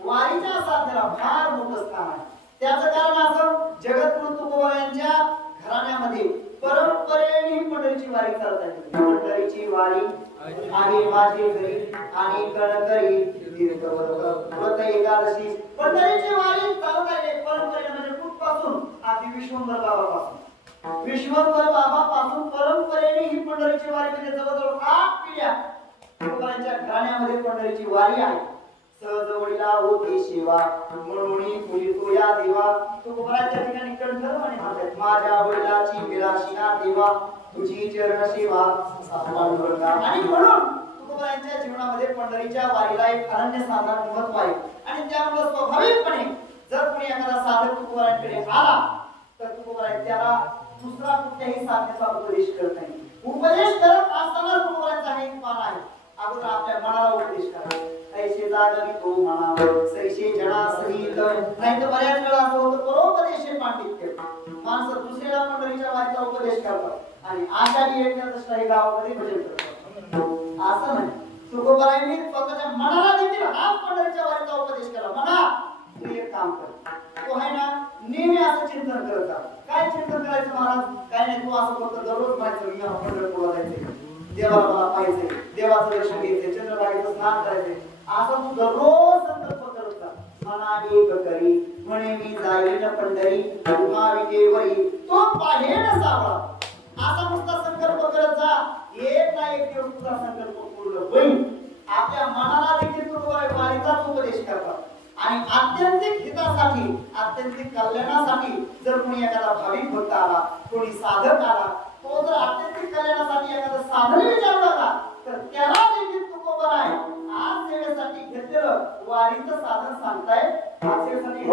वारीच्या साधनेला फार मोठं स्थान आहे त्याचं कारण असं जगद्गुरु तुकोबा यांच्या घराण्यामध्ये परंपरेने ही पंढरीची वारी चालत आहे पंढरीची वारी आहे माझी घरी आणि कणकरी व्रत एकादशी पंढरीची वारी चालत आहे परंपरेने म्हणजे कुठपासून आधी विश्वंभर बाबापासून विश्वंभर बाबापासून परंपरेने ही पंढरीची वारी म्हणजे जवळजवळ 8 पिढ्या तुकोबांच्या घराण्यामध्ये पंढरीची वारी आहे सहजवळीला होती सेवा म्हणून पूजितो या देवा तुकोबाच्या ठिकाणी कंठध्वनी म्हणतात माझ्या वडिलाची विलासिना देवा तुझी चरण सेवा पांडुरंगा आणि म्हणून तुकोबाच्या जीवनामध्ये पंढरीच्या वारीला एक अनन्यसाधारण महत्व आहे आणि त्यामुळे स्वाभाविकपणे जर कोणी एखादा साधक तुकोबाकडे आला तर तुकोबा त्याला दुसरा कुठल्याही साधनेचा उपदेश करत नाही उपदेश करत असताना तुकोबाचा एक मान आहे अगोदर आपल्या मनाला उपदेश करा ऐसे जागवी तो म्हणा सैसे जना सहित नाही तर बऱ्याच वेळा असं होतं परोपदेशे पांडित्य माणसं दुसऱ्याला पंढरीच्या वारीचा उपदेश करतात आणि आषाढी एकादशीला हे गावामध्ये भजन करतात असं नाही तुकोबारायांनी स्वतःच्या मनाला देखील हा पंढरीच्या वारीचा उपदेश केला म्हणा तू एक काम कर तो आहे ना नेहमी असं चिंतन करत काय चिंतन करायचं महाराज काय नाही तू असं फक्त दररोज म्हणायचं मी पंढरपूरला जायचंय देवाला मला पाहिजे देवाचं दर्शन घ्यायचे चंद्रभागेचं स्नान करायचे असं तू दररोज संकल्प करत जा मना एक करी म्हणे मी जाईन पंढरी उमाविकेवरी तो पाहेन सावळा असा नुसता संकल्प करत जा एक ना एक दिवस तुझा संकल्प पूर्ण होईल आपल्या मनाला देखील तू वारीचाच उपदेश करतात आणि आत्यंतिक हितासाठी आत्यंतिक कल्याणासाठी जर कोणी एखादा भाविक भक्त आला कोणी साधक आला तो जर आत्यंतिक कल्याणासाठी एखादा साधन विचारला तर त्याला देखील तुकोबा तुकोबा आहे आज सेवेसाठी घेतलेलं वारीचं साधन सांगताय आज सेवेसाठी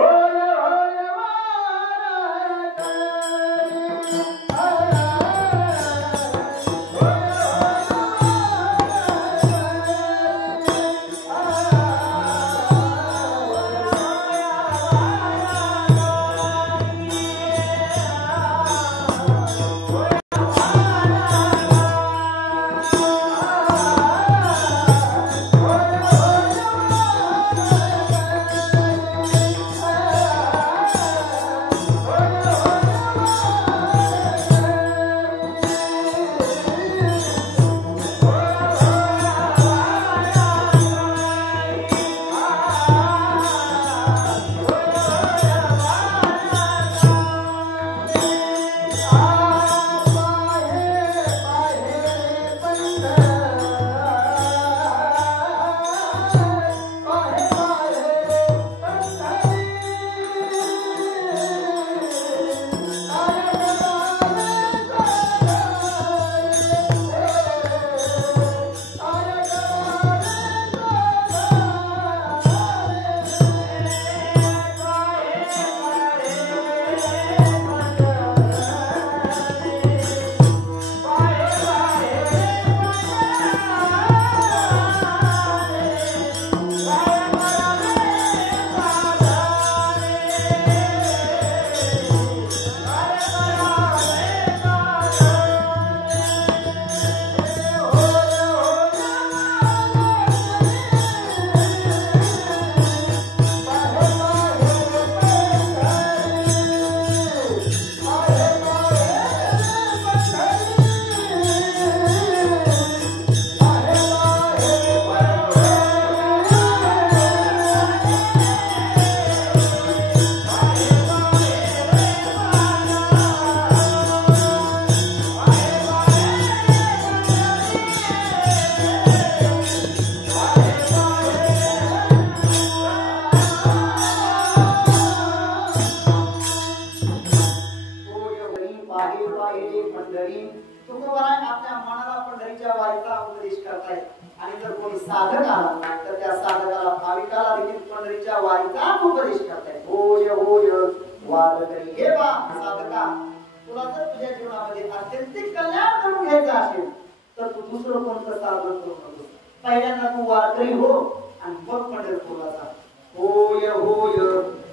आपल्या मनाला पंढरीच्या वारीचा उपदेश करतायत आणि जर कोणी साधक आला तर त्या साधकाला भाविकाला देखील पंढरीच्या वारीचा उपदेश करतायत होय होय वारकरी हे बा साधका तुला जर तुझ्या जीवनामध्ये आत्यंतिक कल्याण करून घ्यायचं असेल तर तू दुसरं कोणतं साधन करू नकोस पहिल्यांदा तू वारकरी हो आणि मग पंढरपूरला जा होय होय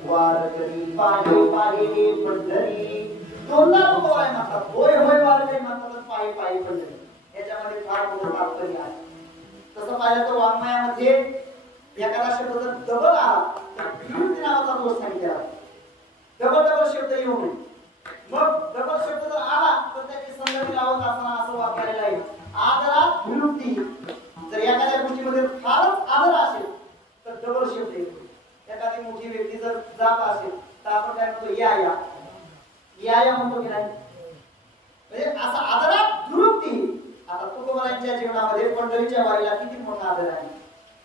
वारकरी पायी पायी पंढरी दोनदा बोलाय म्हणतात होय होय वारकरी म्हणतात पायी पायी पंढरी याच्यामध्ये फार मोठं तात्पर्य आहे तसं पाहिलं तर वाङ्मयामध्ये एखादा शब्द जर डबल आला तर विरुद्ध नावाचा दोष सांगितला डबल डबल शब्द येऊ नये मग डबल शब्द जर आला तर त्याची संगती लावत असताना असं वापरायला आहे आदरात विरुद्धी जर एखाद्या गोष्टीमध्ये फारच आदर असेल तर डबल शब्द येतो एखादी मोठी व्यक्ती जर जात असेल तर आपण काय म्हणतो या म्हणतो की नाही म्हणजे असा आदरात विरुद्धी आता तुकोबारांच्या जीवनामध्ये पंढरीच्या वारीला किती मोठा आदर आहे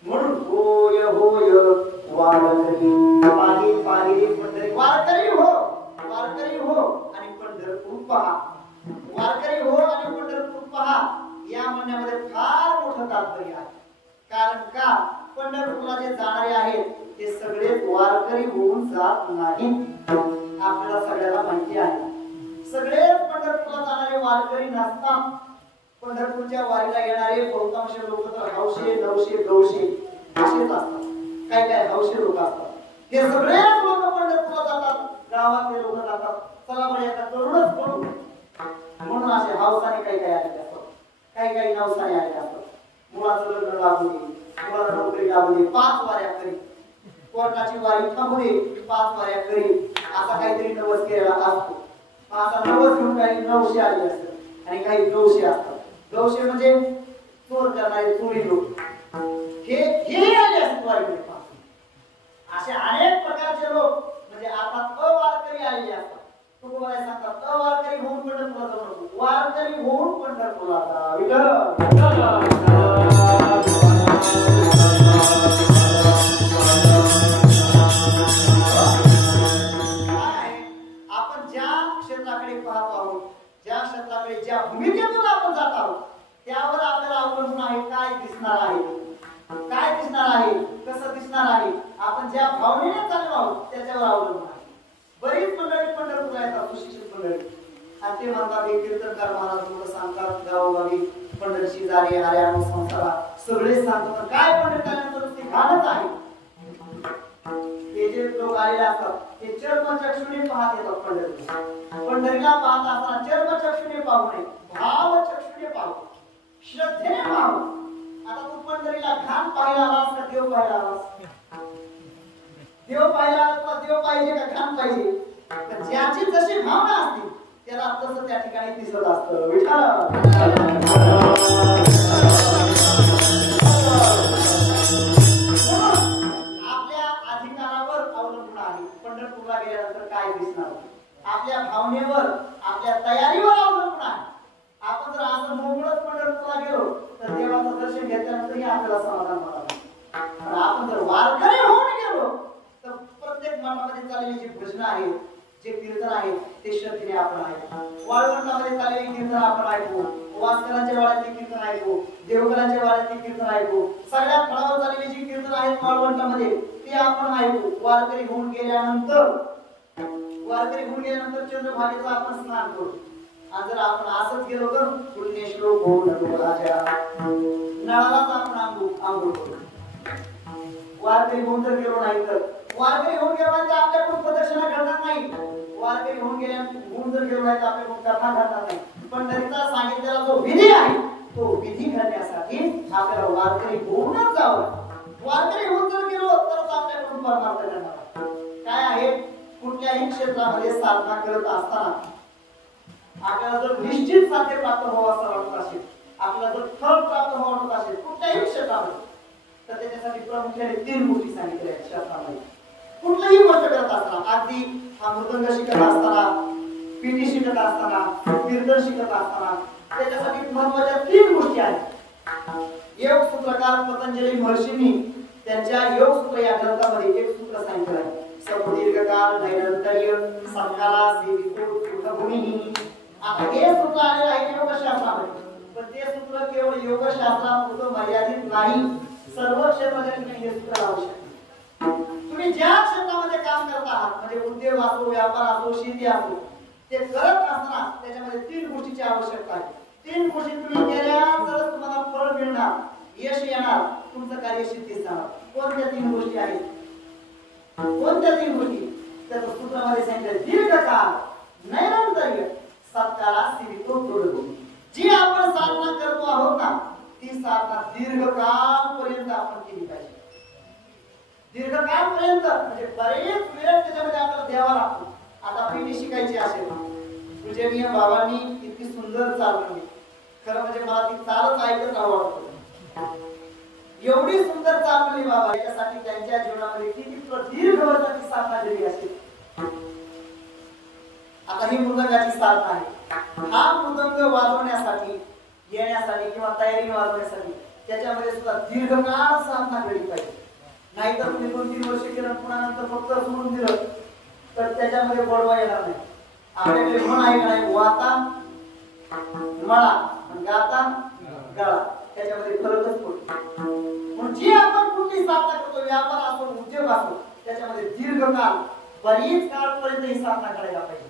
म्हणून होय होय वारकरी पायी पायी पंढरी वारकरी हो आणि पंढरपूर पहा वारकरी हो आणि पंढरपूर पहा या म्हणण्यामध्ये फार मोठं तात्पर्य आहे कारण का पंढरपूरला जे जाणारे आहेत ते सगळे वारकरी होऊन जात नाहीत आपल्याला सगळ्याला माहिती आहे सगळे पंढरपूरला जाणारे वारकरी नसतात पंढरपूरच्या वारीला येणारे बहुतांश लोक तर हौशे नवशे गवशे असेच असतात काय हौशे लोक असतात हे सगळे लोक पंढरपूरला जातात गावातले लोक जातात चला बरं एका तरुणच करू म्हणून असे हौसाने काही आलेले असतात काही नवसाने आलेले असतात मुलाचं लग्न लागू दे मुलाला नोकरी लागू दे 5 वाऱ्या करी कोर्टाची वारी थांबू दे 5 वाऱ्या करी असा काहीतरी नवस केलेला असतो असा नवस घेऊन काही 900 आले असतात आणि काही 900 असतात 900 म्हणजे चोर करणारे चोरी लोक हे आले असतात वारीमध्ये असे अनेक प्रकारचे लोक म्हणजे आता अवारकरी आलेले असतात तुकोबा सांगतात अवारकरी होऊन पंढरपूरला जाऊ नको वारकरी होऊन पंढरपूरला जा विठ्ठल ज्या क्षेत्राकडे ज्या भूमिकेतून आपण जात आहोत त्यावर आपल्याला अवलंबून आहे काय दिसणार आहे काय दिसणार आहे, कसं दिसणार आहे, आपण ज्या भावनेने चाललो आहोत त्याच्यावर अवलंबून आहे. बरीच मंडळी पंढरपूरला येतात, सुशिक्षित मंडळी, आणि ते म्हणतात हे कीर्तनकार महाराज लोक सांगतात गावोगावी पंढरची जारी हऱ्या संसारा सगळे सांगतात. काय पंढरकारांचं नुसते गाणंच आहे. ते जे लोक आलेले असतात ते चर्मचक्षुने पाहत येतात पंढरीला. पंढरीला पाहत असताना चर्मचक्षुने पाहू नये, भावचक्षुने पाहू, श्रद्धेने पाहू. आता तू पंढरीला घाण पाहायला आलास का देव पाहायला आलास? देव पाहायला आलास का देव पाहिजे का घाण पाहिजे? तर ज्याची जशी भावना असते त्याला तसं त्या ठिकाणी दिसत असतं. विठ्ठल आपल्या अधिकारावर अवलंबून आहे. पंढरपूरला गेल्यानंतर काय दिसणार, आपल्या भावनेवर, आपल्या तयारीवर अवलंबून आहे. आपण जर असं मोकळच पंढरपूरला गेलो तर देवाचं दर्शन घेतल्यानंतरही आपल्याला समाधान मिळालं. पण आपण जर वारकरी होऊन गेलो तर प्रत्येक मठामध्ये चाललेली जी भजन आहेत, जे कीर्तन आहे ते श्रद्धेने आपण ऐकू. वाळवंटामध्ये चाललेली कीर्तन आपण ऐकू, वासकरांच्या वाड्यातली कीर्तन ऐकू, देवकरांच्या वाड्यातली कीर्तन ऐकू. सगळ्या फळावर चाललेली जी कीर्तन आहेत वाळवंटामध्ये ते आपण ऐकू. वारकरी होऊन गेल्यानंतर चंद्रभागेचं आपण स्नान करू. आणि जर आपण असंच गेलो तर पुण्यश्लोक होऊन राजा नळालाच आपण आंघोळ करू. वारकरी होऊन जर गेलो नाही तर वारकरी होऊन गेल्यानंतर आपल्याकडून प्रदक्षिणा घडणार नाही. वारकरी होऊन जर गेलो नाही तर आपल्याकडून कथा घडणार नाही. पंढरीचा सांगितलेला जो विधी आहे तो विधी करण्यासाठी आपल्याला वारकरी होऊनच जावं. वारकरी होऊन जर गेलो तरच आपल्याकडून परमार्थ घडणार. काय आहे, कुठल्याही क्षेत्रामध्ये साधना करत असताना आपल्याला जर निश्चित साध्य प्राप्त व्हावं असं वाटत असेल, आपल्याला जर फळ प्राप्त व्हावं वाटत असेल कुठल्याही क्षेत्रामध्ये, तर त्याच्यासाठी प्रामुख्याने 3 गोष्टी सांगितल्या आहेत शास्त्रामध्ये. कुठलीही गोष्ट करत असताना, अगदी हा मृदंग शिकत असताना, पिटी शिकत असताना, कीर्तन शिकत असताना त्याच्यासाठी महत्त्वाच्या 3 गोष्टी आहेत. योग सूत्रकार पतंजली महर्षींनी त्यांच्या योग सूत्र या ग्रंथामध्ये एक सूत्र सांगितलं आहे. समुदीर्घकाल नैरंतर्य संकाला सेवितो तीर्थभूमी. आता हे सूत्र आलेलं आहे योगशास्त्रामध्ये, पण ते सूत्र केवळ योगशास्त्रापुरतं मर्यादित नाही. सर्व क्षेत्रामध्ये हे सूत्र आवश्यक आहे. तुम्ही ज्या क्षेत्रामध्ये काम करत आहात, म्हणजे उद्योग असो, व्यापार असो, शेती असो, ते करत असताना त्याच्यामध्ये 3 गोष्टीची आवश्यकता आहे. 3 गोष्टी तुम्ही केल्या तरच तुम्हाला फळ मिळणार, यश येणार, तुमचं कार्य सिद्धीस जाणार. कोणत्या 3 गोष्टी आहेत? कोणत्या 3 गोष्टी? त्याचं सूत्रामध्ये सांगितलं, दीर्घकाळ नैरंतर्य सत्काला सेवितो दृढभूमी. जी आपण साधना करतो आहोत ना, ती साधना दीर्घकाळपर्यंत आपण केली पाहिजे. दीर्घकाळपर्यंत म्हणजे बरेच वेळ त्याच्यामध्ये आपल्याला द्यावा लागतो. आता पिटी शिकायची असेल, पूजनीय बाबांनी इतकी सुंदर चाल केली. खरं म्हणजे मला ती चालच ऐकत आवडतं. एवढी सुंदर चाल केली बाबा, याच्यासाठी त्यांच्या जीवनामध्ये किती दीर्घ वर्षाची साधना केली असेल. आता ही मृदंगाची साधना आहे. हा मृदंग वाजवण्यासाठी, येण्यासाठी किंवा तयारी वाजवण्यासाठी त्याच्यामध्ये सुद्धा दीर्घकाळ साधना केली पाहिजे. नाहीतर तुम्ही 2-3 वर्ष केलं पुन्हा नंतर फक्त सोडून दिलं तर त्याच्यामध्ये गोडवा येणार नाही. आपल्याकडे म्हण आहे का नाही, वाता मळा, गाता गळा, त्याच्यामध्ये फरकच पडतो. म्हणून जी आपण कुठली साधना करतो, व्यापार असो, उद्योग असो, त्याच्यामध्ये दीर्घकाळ बरीच काळपर्यंत ही साधना करायला पाहिजे.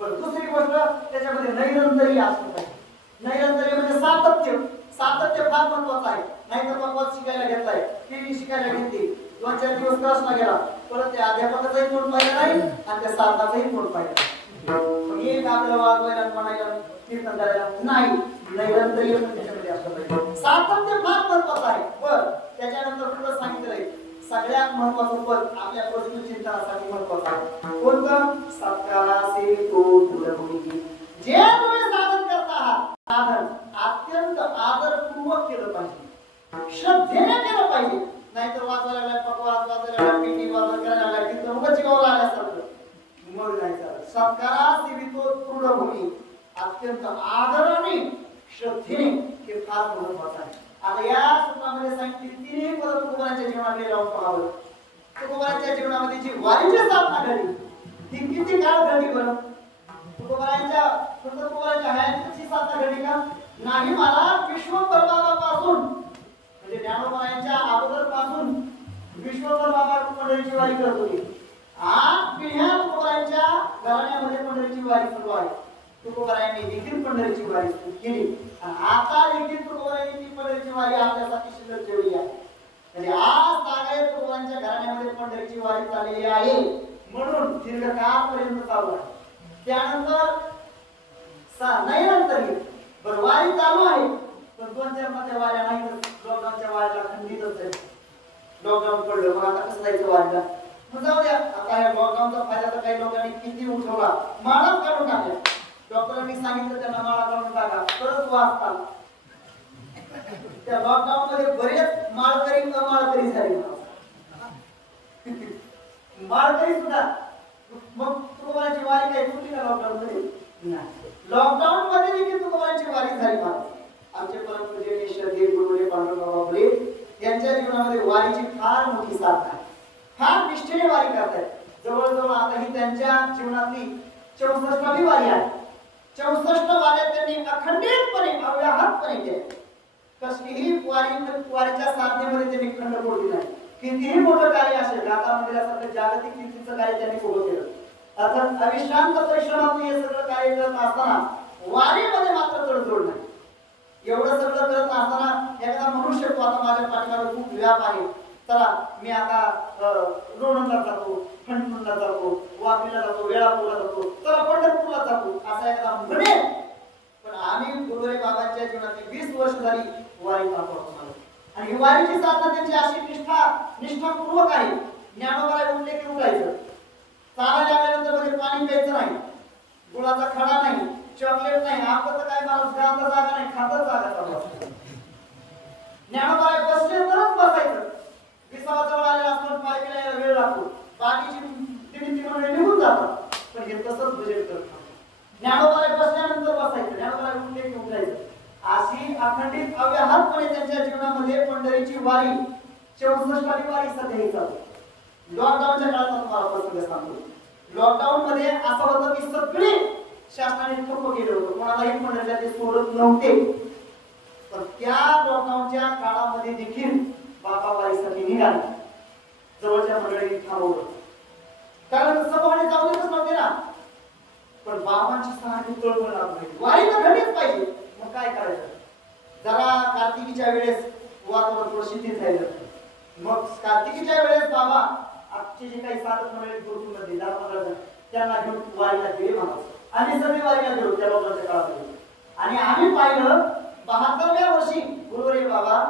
बरं, दुसरी गोष्ट त्याच्यामध्ये नैरंतर्य असलं पाहिजे. नैरंतर्य म्हणजे सातत्य. सातत्य फार महत्वाचं आहे. नाहीतर मग वाद शिकायला घेतलाय, पिढी शिकायला घेतली, 2-4 दिवस क्लासला गेला, परत त्या अध्यापकाचाही तोंड पाहिलं नाही आणि त्या साधनाचाही तोंड पाहिलं नाही. एक आपल्याला वाजवायला, म्हणायला, कीर्तन करायला नाही. नैरंतर्य त्याच्यामध्ये असलं पाहिजे. सातत्य फार महत्वाचं आहे. बरं, त्याच्यानंतर पुढे सांगितलंय सगळ्यात महत्वाचं पद आपल्या प्रश्न चिंतनासाठी महत्वाचं आहे. कोणतं? सत्कारा सेवितो दृढभूमी. जे तुम्ही साधन करता आहात, साधन अत्यंत आदरपूर्वक केलं पाहिजे, श्रद्धेने केलं पाहिजे. नाहीतर वाजवायला लागला, पकवाज वाजवायला लागला, पिटी वाजवायला करायला लागला, कीर्तन उगाच जीवावर आल्यासारखं मग नाही चालत. सत्कारा सेवितो दृढभूमी, अत्यंत आदराने श्रद्धेने हे फार महत्वाचं आहे. आता या सूत्रामध्ये सांगितली 3 पद तुकोबारांच्या जीवनाकडे लावून पाहावं. तुकोबारांच्या जीवनामध्ये जी वारीची साधना घडली ती किती काळ घडली बरं? तुकोबारांच्या हयातीची साधना घडली का? नाही. मला विश्वपरमापासून म्हणजे ज्ञानोबायांच्या अगोदरपासून विश्वभर बाबा पंढरीची वारी करत होते. आज पिढ्या तुकोबारायांच्या घराण्यामध्ये पंढरीची वारी सुरू आहे. तुकोबारायांनी देखील पंढरीची वारी सुरू केली आणि आता देखील तुकोबारायांनी ती पंढरीची वारी आपल्यासाठी शिल्लक ठेवली आहे. म्हणजे आज तागायत तुकोबारायांच्या घराण्यामध्ये पंढरीची वारी चाललेली आहे म्हणून दीर्घकाळपर्यंत चालू आहे. त्यानंतर नाही नंतर बरं वारी चालू आहे पण 2-4 मध्ये वाऱ्या नाही तर लॉकडाऊनच्या वारीला खंडितच आहे. लॉकडाऊन पडलं मग आता कसं जायचं वारीला. मग जाऊ द्या आता ह्या लॉकडाऊनचा फायदा तर काही लोकांनी किती उठवला माळा काढून टाकल्या. डॉक्टरांनी सांगितलं त्यांना माळा काढून टाका परत वाचता. त्या लॉकडाऊन मध्ये बरेच माळकरी अमाळकरी झाले. माळकरी सुद्धा मग तुकोबाराची वारी काही चुकली का लॉकडाऊन मध्ये नाही. लॉकडाऊन मध्ये देखील तुकोबाराची वारी झाली. महाराज आमचे परमपूज्य श्रद्धेय गुरुदेव पांडुरंग बाबा फुले यांच्या जीवनामध्ये वारीची फार मोठी साथ आहे. फार निष्ठेने वारी करतात. जवळजवळ आता ही त्यांच्या जीवनातली 64वी वारी आहे. 64 वाऱ्या त्यांनी अखंडितपणे अव्याहतपणे केल्या. कसलीही वारीच्या साधनेमध्ये त्यांनी खंड पडली नाही. कितीही मोठं कार्य असेल गाथा मंदिरासारखं जागतिक कीर्तीचं कार्य त्यांनी उभं केलं. अर्थात अविश्रांत परिश्रमातून हे सगळं कार्य करत असताना वारीमध्ये मात्र तडजोड नाही. एवढं सगळं करत असताना एखादा म्हणू शकतो आता माझ्या पाठीमागे खूप व्याप आहे चला मी आता लोणंदला जातो, खंडूरला जातो, वापीला जातो, वेळापूरला जातो, चला पंढरपूरला जातो असा एखादा म्हणे. पण आम्ही गुरुदेव बाबांच्या जीवनातली 20 वर्ष झाली वारी करतो आणि ही वारीची साधना त्यांची अशी निष्ठापूर्वक आहे. ज्ञानोबाला उठले की उठायचं, चालायला लागल्यानंतर मध्ये पाणी प्यायचं नाही, गुळाचा खडा नाही, चॉकलेट नाही, आपलं तर काय माणूस गांधा जागा नाही, खातच जागा चालू असते. ज्ञानोबाला बसले तरच बसायचं. विसावा जवळ आलेला असतो पाय पिलायला वेळ लागतो, बाकीची ती मंडळी निघून जातात. पण हे तसंच बजेट करतात. ज्ञानोबाला बसल्यानंतर बसायचं, ज्ञानोबाला उठले की उठायचं. अशी अखंडित अव्याहतपणे त्यांच्या जीवनामध्ये पंढरीची वारी 64वी वारी सध्या चालू. लॉकडाऊनच्या काळात तुम्हाला प्रसंग सांगतो. लॉकडाऊन मध्ये असं होतं की सगळे शासनाने ठप्प केलं होतं, कोणालाही पंढरीला ते सोडत नव्हते. पण त्या लॉकडाऊनच्या काळामध्ये देखील बाबा वारीसाठी निघाले. जवळच्या मंडळींनी थांबवलं कारण सभाने जाऊ देतच नव्हते ना. पण बाबांची सहानी तळमळ लागली, वारी तर घडलीच पाहिजे. मग काय करायचं, जरा कार्तिकीच्या वेळेस वातावरण थोडं शिथिल झालं. मग कार्तिकीच्या वेळेस बाबा आजचे जे काही साधक मंडळी गुरुकुलमध्ये 10-15 जण त्यांना घेऊन वारीला गेले. महाराज आम्ही सगळे वारीला गेलो त्या लोकांच्या काळामध्ये आणि आम्ही पाहिलं 72व्या वर्षी गुरुदेव बाबा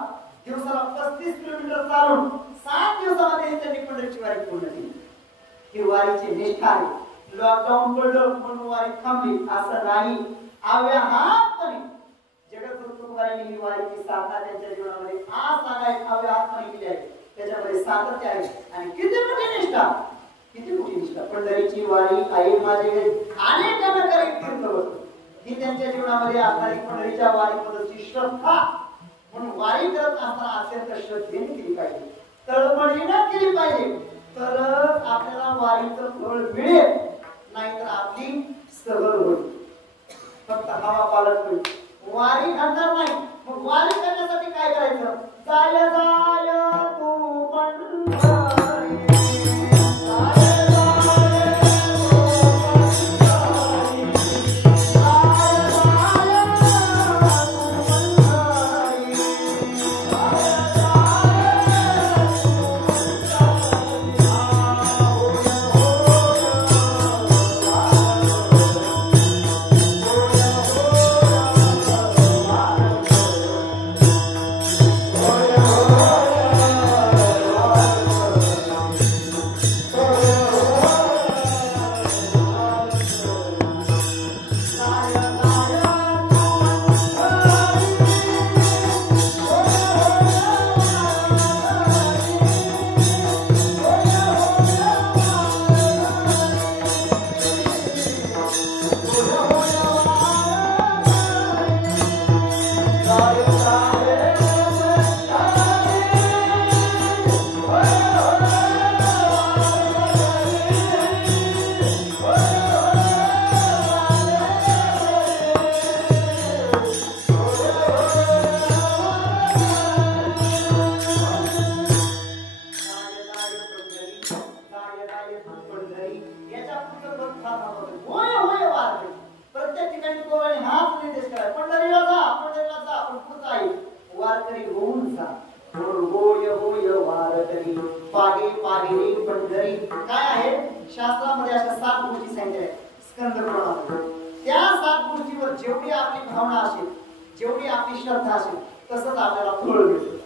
दिवसाला 35 किलोमीटर चालून 7 दिवसामध्ये त्यांनी पंढरीची वारी पूर्ण केली. ही वारीची निष्ठा आहे. लॉकडाऊन पडलं म्हणून वारी थांबली असं नाही. अव्याहतपणे जगद्गुरु तुकोबारायांनी ही वारीची साधना त्यांच्या जीवनामध्ये आज सांगाय अव्याहतपणे केली आहे. त्याच्यामध्ये सातत्य आहे आणि किती मोठी निष्ठा, किती मोठी निष्ठा. पंढरीची वारी आई माझे अनेकांना करेल तीर्थवत ही त्यांच्या जीवनामध्ये असणारी पंढरीच्या वारीबद्दलची श्रद्धा. म्हणून वारी करत असताना अत्यंत श्रद्धेने केली पाहिजे, तळमळीने केली पाहिजे, तर आपल्याला वारीचं फळ मिळेल. नाहीतर आपली सहल होईल, फक्त हवा पालट होईल, वारी घडणार नाही. मग वारी करण्यासाठी काय करायचं, जाय जाय तू पंढरी, पंढरीला जा पण पुढचा आहे वारकरी होऊन जा. होय होय वारकरी पागे पागे पंढरी. काय आहे शास्त्रामध्ये अशा 7 गोष्टी सांगितल्या आहेत स्कंद पुराणामध्ये. त्या 7 गोष्टीवर जेवढी आपली भावना असेल, जेवढी आपली श्रद्धा असेल, तसंच आपल्याला फळ मिळेल.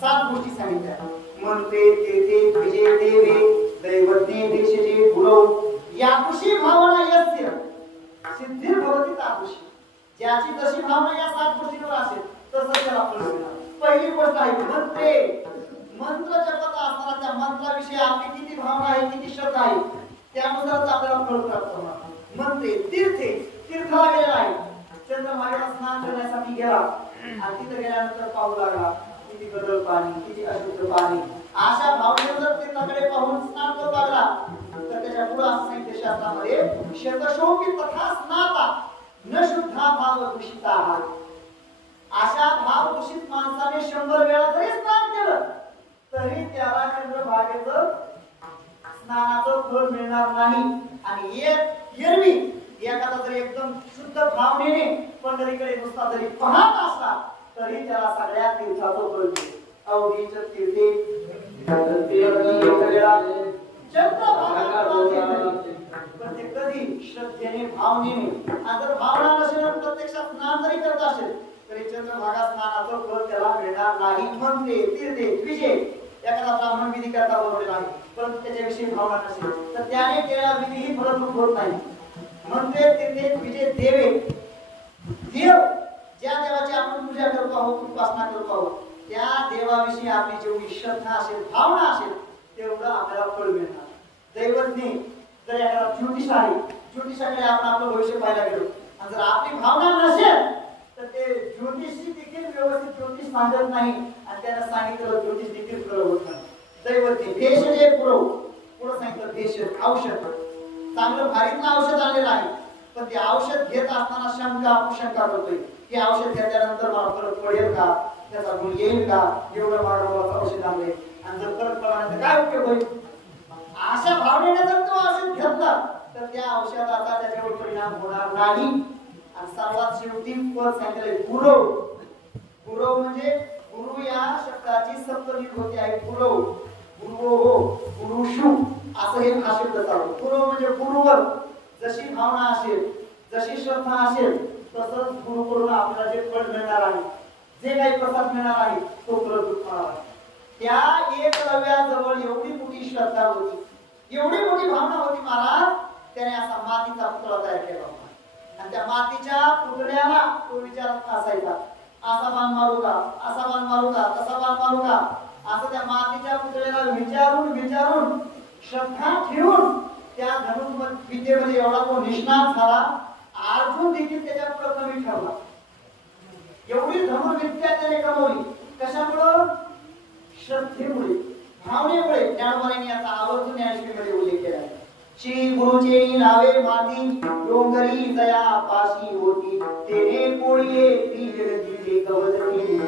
7 गोष्टी सांगितल्या. म्हणते ते विजय देवे दैवते देशजे गुरव याकुशी भावना यस्य सिद्धी भवती ताकुशी. ज्याची जशी भावना या 7 गोष्टींवर असेल तसंच त्याला फळ मिळणार. पहिली गोष्ट आहे मंत्र जपत असताना त्या मंत्राविषयी आपली किती भावना आहे, किती श्रद्धा आहे, त्यानुसारच आपल्याला फळ प्राप्त होणार. म्हणते तीर्थला गेलेला आहे. चंद्रभागेला स्नान करण्यासाठी गेला आणि तिथे गेल्यानंतर पाहू लागला किती गडळ पाणी, किती अशुद्ध पाणी. अशा भावनेने जर तीर्थाकडे पाहून स्नान करू लागला तर त्याच्या पुढे असं सांगितलं शास्त्रामध्ये शतशोकी तथा स्नाता न शुद्धा भाव दूषिता. अशा भाव दूषित माणसाने 100 वेळा जरी स्नान केलं तरी त्याला चंद्रभागेचं स्नानाचं फळ मिळणार नाही. आणि एरवी एखादा जर एकदम शुद्ध भावनेने पंढरीकडे नुसता जरी पाहत असला तरी त्याला सगळ्या तीर्थाचं फळ मिळेल. अवधीच तीर्थे पण ते कधी श्रद्धेने भावनेने. आणि जर भावना नसेल प्रत्यक्षात स्नान जरी करत असेल तरी चंद्रभागा स्नानाचं फळ त्याला मिळणार नाही. म्हणते तीर्थे विजय एखादा ब्राह्मण विधी करता बोललेला आहे परंतु त्याच्याविषयी भावना नसेल तर त्याने केलेला विधीही फलद्रूप होत नाही. म्हणते तीर्थे विजय देवे देव ज्या देवाची आपण पूजा करतो आहोत, उपासना करतो आहोत, त्या देवाविषयी आपली जेवढी श्रद्धा असेल, भावना असेल तेवढं आपल्याला फळ मिळणार. दैवज्ञ जर एखादा ज्योतिष आहे, ज्योतिषाकडे आपण आपलं भविष्य पाहायला गेलो आणि जर आपली भावना नसेल तर ते ज्योतिषी देखील व्यवस्थित ज्योतिष सांगत नाही आणि त्याला सांगितलं ज्योतिष देखील खरं होत नाही. दैवज्ञ भेषजे पुरव पुढे सांगितलं भेषज औषध चांगलं भारीतलं औषध आलेलं आहे पण ते औषध घेत असताना शंका करतोय की औषध घेतल्यानंतर मला फरक पडेल का, त्याचा गुण येईल का, एवढं मागवलं औषध आणले आणि जर फरक पडल्यानंतर काय उपयोग होईल. अशा भावनेने जर तो औषध घेतला तर त्या औषधाचा त्याच्यावर परिणाम होणार नाही. आणि सर्वात शेवटी पद सांगितले गुरव. गुरव म्हणजे गुरु या शब्दाची सप्तमी आहे. गुरव गुरुओ गुरुषु असं हे भाषित चालू. गुरु म्हणजे गुरुवर जशी भावना असेल, जशी श्रद्धा असेल तसंच गुरुकडून आपल्याला जे फळ मिळणार आहे, जे काही प्रसाद मिळणार आहे तो फलद्रूप होणार आहे. त्या एकलव्याजवळ एवढी मोठी श्रद्धा होती, एवढी मोठी भावना होती महाराज, त्याने असा मातीचा पुतळा तयार केला होता. आणि त्या मातीच्या पुतळ्याला तो विचारत असायचा असा बाण मारू का, असा बाण मारू का, तसा बाण मारू का, असं त्या मातीच्या पुतळ्याला विचारून श्रद्धा ठेवून त्या धनुर्विद्येमध्ये एवढा तो निष्णात झाला. अर्जुन देखील त्याच्या पुढे कमी ठरला. एवढी धनुर्विद्या त्याने कमवली. कशामुळं? श्रद्धेमुळे, भावनेमुळे. ज्ञानोबांनी याचा आवर्जून ज्ञानेश्वरीमध्ये उल्लेख केला आहे. श्री गुरुचे नावे माती डोंगरी दया पाशी होती तेने कोळीये ती जगती कवचती.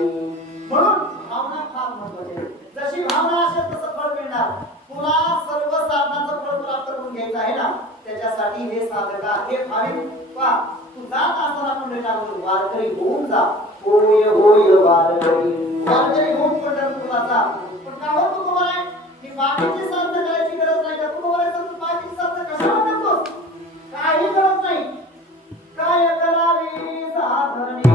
म्हणून भावना फार महत्त्वाची आहे. जशी भावना असेल तसं फळ मिळणार. तुला सर्व साधनाचं फळ प्राप्त करून घ्यायचं आहे ना, त्याच्यासाठी हे साधका, हे भाविक पा तू जात असताना आपण वारकरी होऊन जा. होय होय वारकरी होऊन पंढरपूरला जा. पण का होतो तुम्हाला की बाकीची साधनं करायची गरज नाही का? तुम्हाला तू बाकीची साधनं कशाला करतोस? काही गरज नाही. काय करावी साधने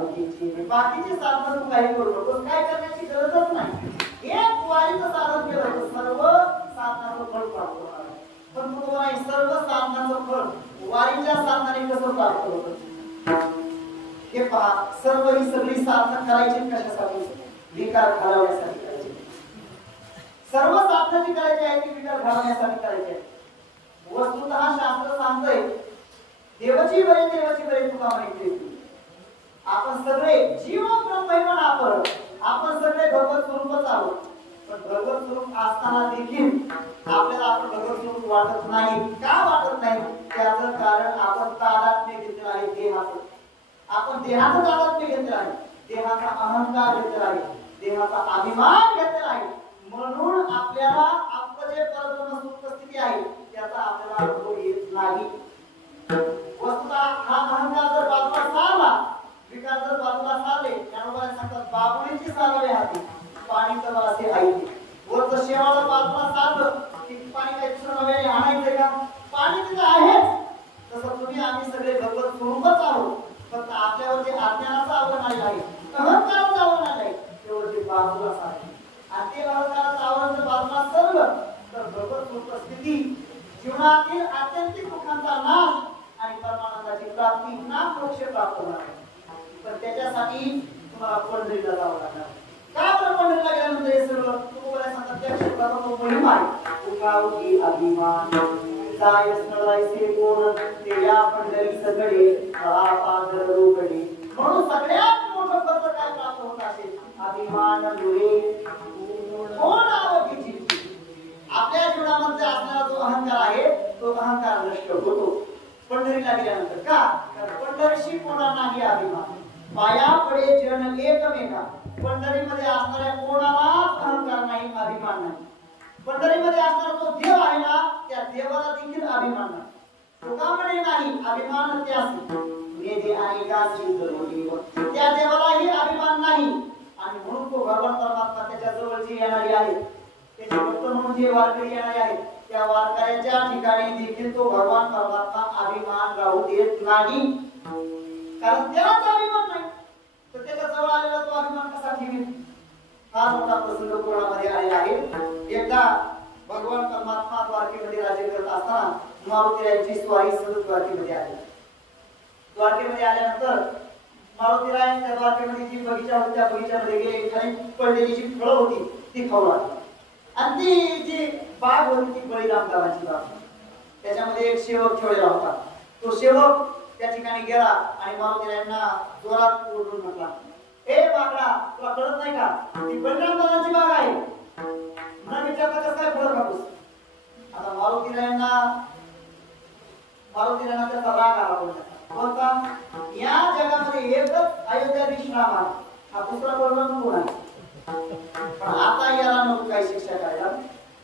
पार्वतीची बाकीचे साधन तू काही करू नकोस काय करण्याची गरजच नाही एक वारीचं साधन केलं तर सर्व साधनाचं फळ प्राप्त होणार पण तू नाही सर्व साधनाचं फळ वारीच्या साधनाने कसं प्राप्त होतं हे पहा सर्व ही सगळी साधनं करायची कशासाठी विकार घालवण्यासाठी करायची सर्व साधनं जी करायची आहे ती विकार घालवण्यासाठी करायची आहे वस्तुतः शास्त्र सांगतंय देवाची बरे तुका माहिती आपण सगळे जीव ब्रह्मैवण आपण सगळे भगवत स्वरूपच आहोत पण भगवत स्वरूप असताना देखील आपल्याला आपण भगवत स्वरूप वाटत नाही का वाटत नाही त्याचं कारण आपण तादात्म्य घेतलेलं आहे देहाचं आपण देहाचं तादात्म्य घेतलेलं आहे देहाचा अहंकार घेतलेला आहे देहाचा अभिमान घेतलेला आहे म्हणून आपल्याला आपलं जे परब्रह्म स्वरूप स्थिती आहे त्याचा आपल्याला अनुभव येत नाही वस्तुतः हा अहंकार जर बाजूला सारला विकार जर बाजूला सारले ज्ञानोबा सांगतात बाबुळीची सारावे हाती पाणी तर असे ऐकले वर जर शेवाळा बाजूला सारलं की पाणी काही दुसरं नव्याने आणायचं का पाणी तिथं आहेच तसं तुम्ही आम्ही सगळे भगवत स्वरूपच आहोत फक्त आपल्यावर जे अज्ञानाचं आवरण आलेलं आहे अहंकाराचं आवरण आलेलं आहे तेवढं ते बाजूला सारले आणि ते अहंकाराचं आवरण जर बाजूला सरलं तर भगवत स्वरूप स्थिती जीवनातील आत्यंतिक दुःखांचा नाश आणि परमानंदाची प्राप्ती नाम मोक्ष प्राप्त होणार पण त्याच्यासाठी तुम्हाला पंढरीला जावं लागणार का बरं पंढरीला गेल्यानंतर हे सर्व तुम्हाला सांगतात त्या क्षेत्राचा तो महिमा आहे उगावती अभिमान जायस नळायचे कोण ते या पंढरी सगळे पादर रोकडे म्हणून सगळ्यात मोठं फक्त काय प्राप्त होत असेल अभिमान मुळे कोण आवडीची आपल्या जीवनामध्ये असणारा जो अहंकार आहे तो अहंकार नष्ट होतो पंढरीला गेल्यानंतर का कारण पंढरीशी कोणा नाही अभिमान पाया पडे जन एकमेका पंढरीमध्ये असणाऱ्या कोणालाच अहंकार नाही अभिमान नाही पंढरीमध्ये असणारा जो देव आहे ना त्या देवाला देखील अभिमान नाही तुकामध्ये नाही अभिमान त्यासी मेदे आणि गाची जरूरी त्या देवालाही अभिमान नाही आणि म्हणून तो भगवान परमात्मा त्याच्या जवळ जे येणारे आहेत त्याचे भक्त म्हणून जे वारकरी येणारे आहेत त्या वारकऱ्यांच्या ठिकाणी देखील तो भगवान परमात्मा अभिमान राहू देत नाही कारण त्यालाच अभिमान नाही तर त्याच्या जवळ आलेला तो अभिमान कसा ठेवेल हा मोठा प्रसंग पुराणामध्ये आलेला आहे एकदा भगवान परमात्मा द्वारकेमध्ये राज्य करत असताना मारुतीरायांची स्वारी सतत द्वारकेमध्ये आली द्वारकेमध्ये आल्यानंतर मारुतीराय त्या द्वारकेमध्ये जी बगीचा होती त्या बगीच्यामध्ये गेले आणि पडलेली जी फळं होती ती खाऊ लागली आणि ती जी बाग होती ती बळीरामदाराची बाग त्याच्यामध्ये एक सेवक ठेवलेला होता तो सेवक त्या ठिकाणी गेला आणि मारुतीरायांना जोरात ओरडून म्हटला ए बागडा तुला कळत नाही का ती बळीरामदाराची बाग आहे न विचारता कसं काय फळं खातोस आता मारुतीरायांना त्याचा राग आला कोणता या जगामध्ये एकच अयोध्याधीश राम आहे हा दुसरा बळीराम कोण आहे पण आता याला नको काही शिक्षा करायला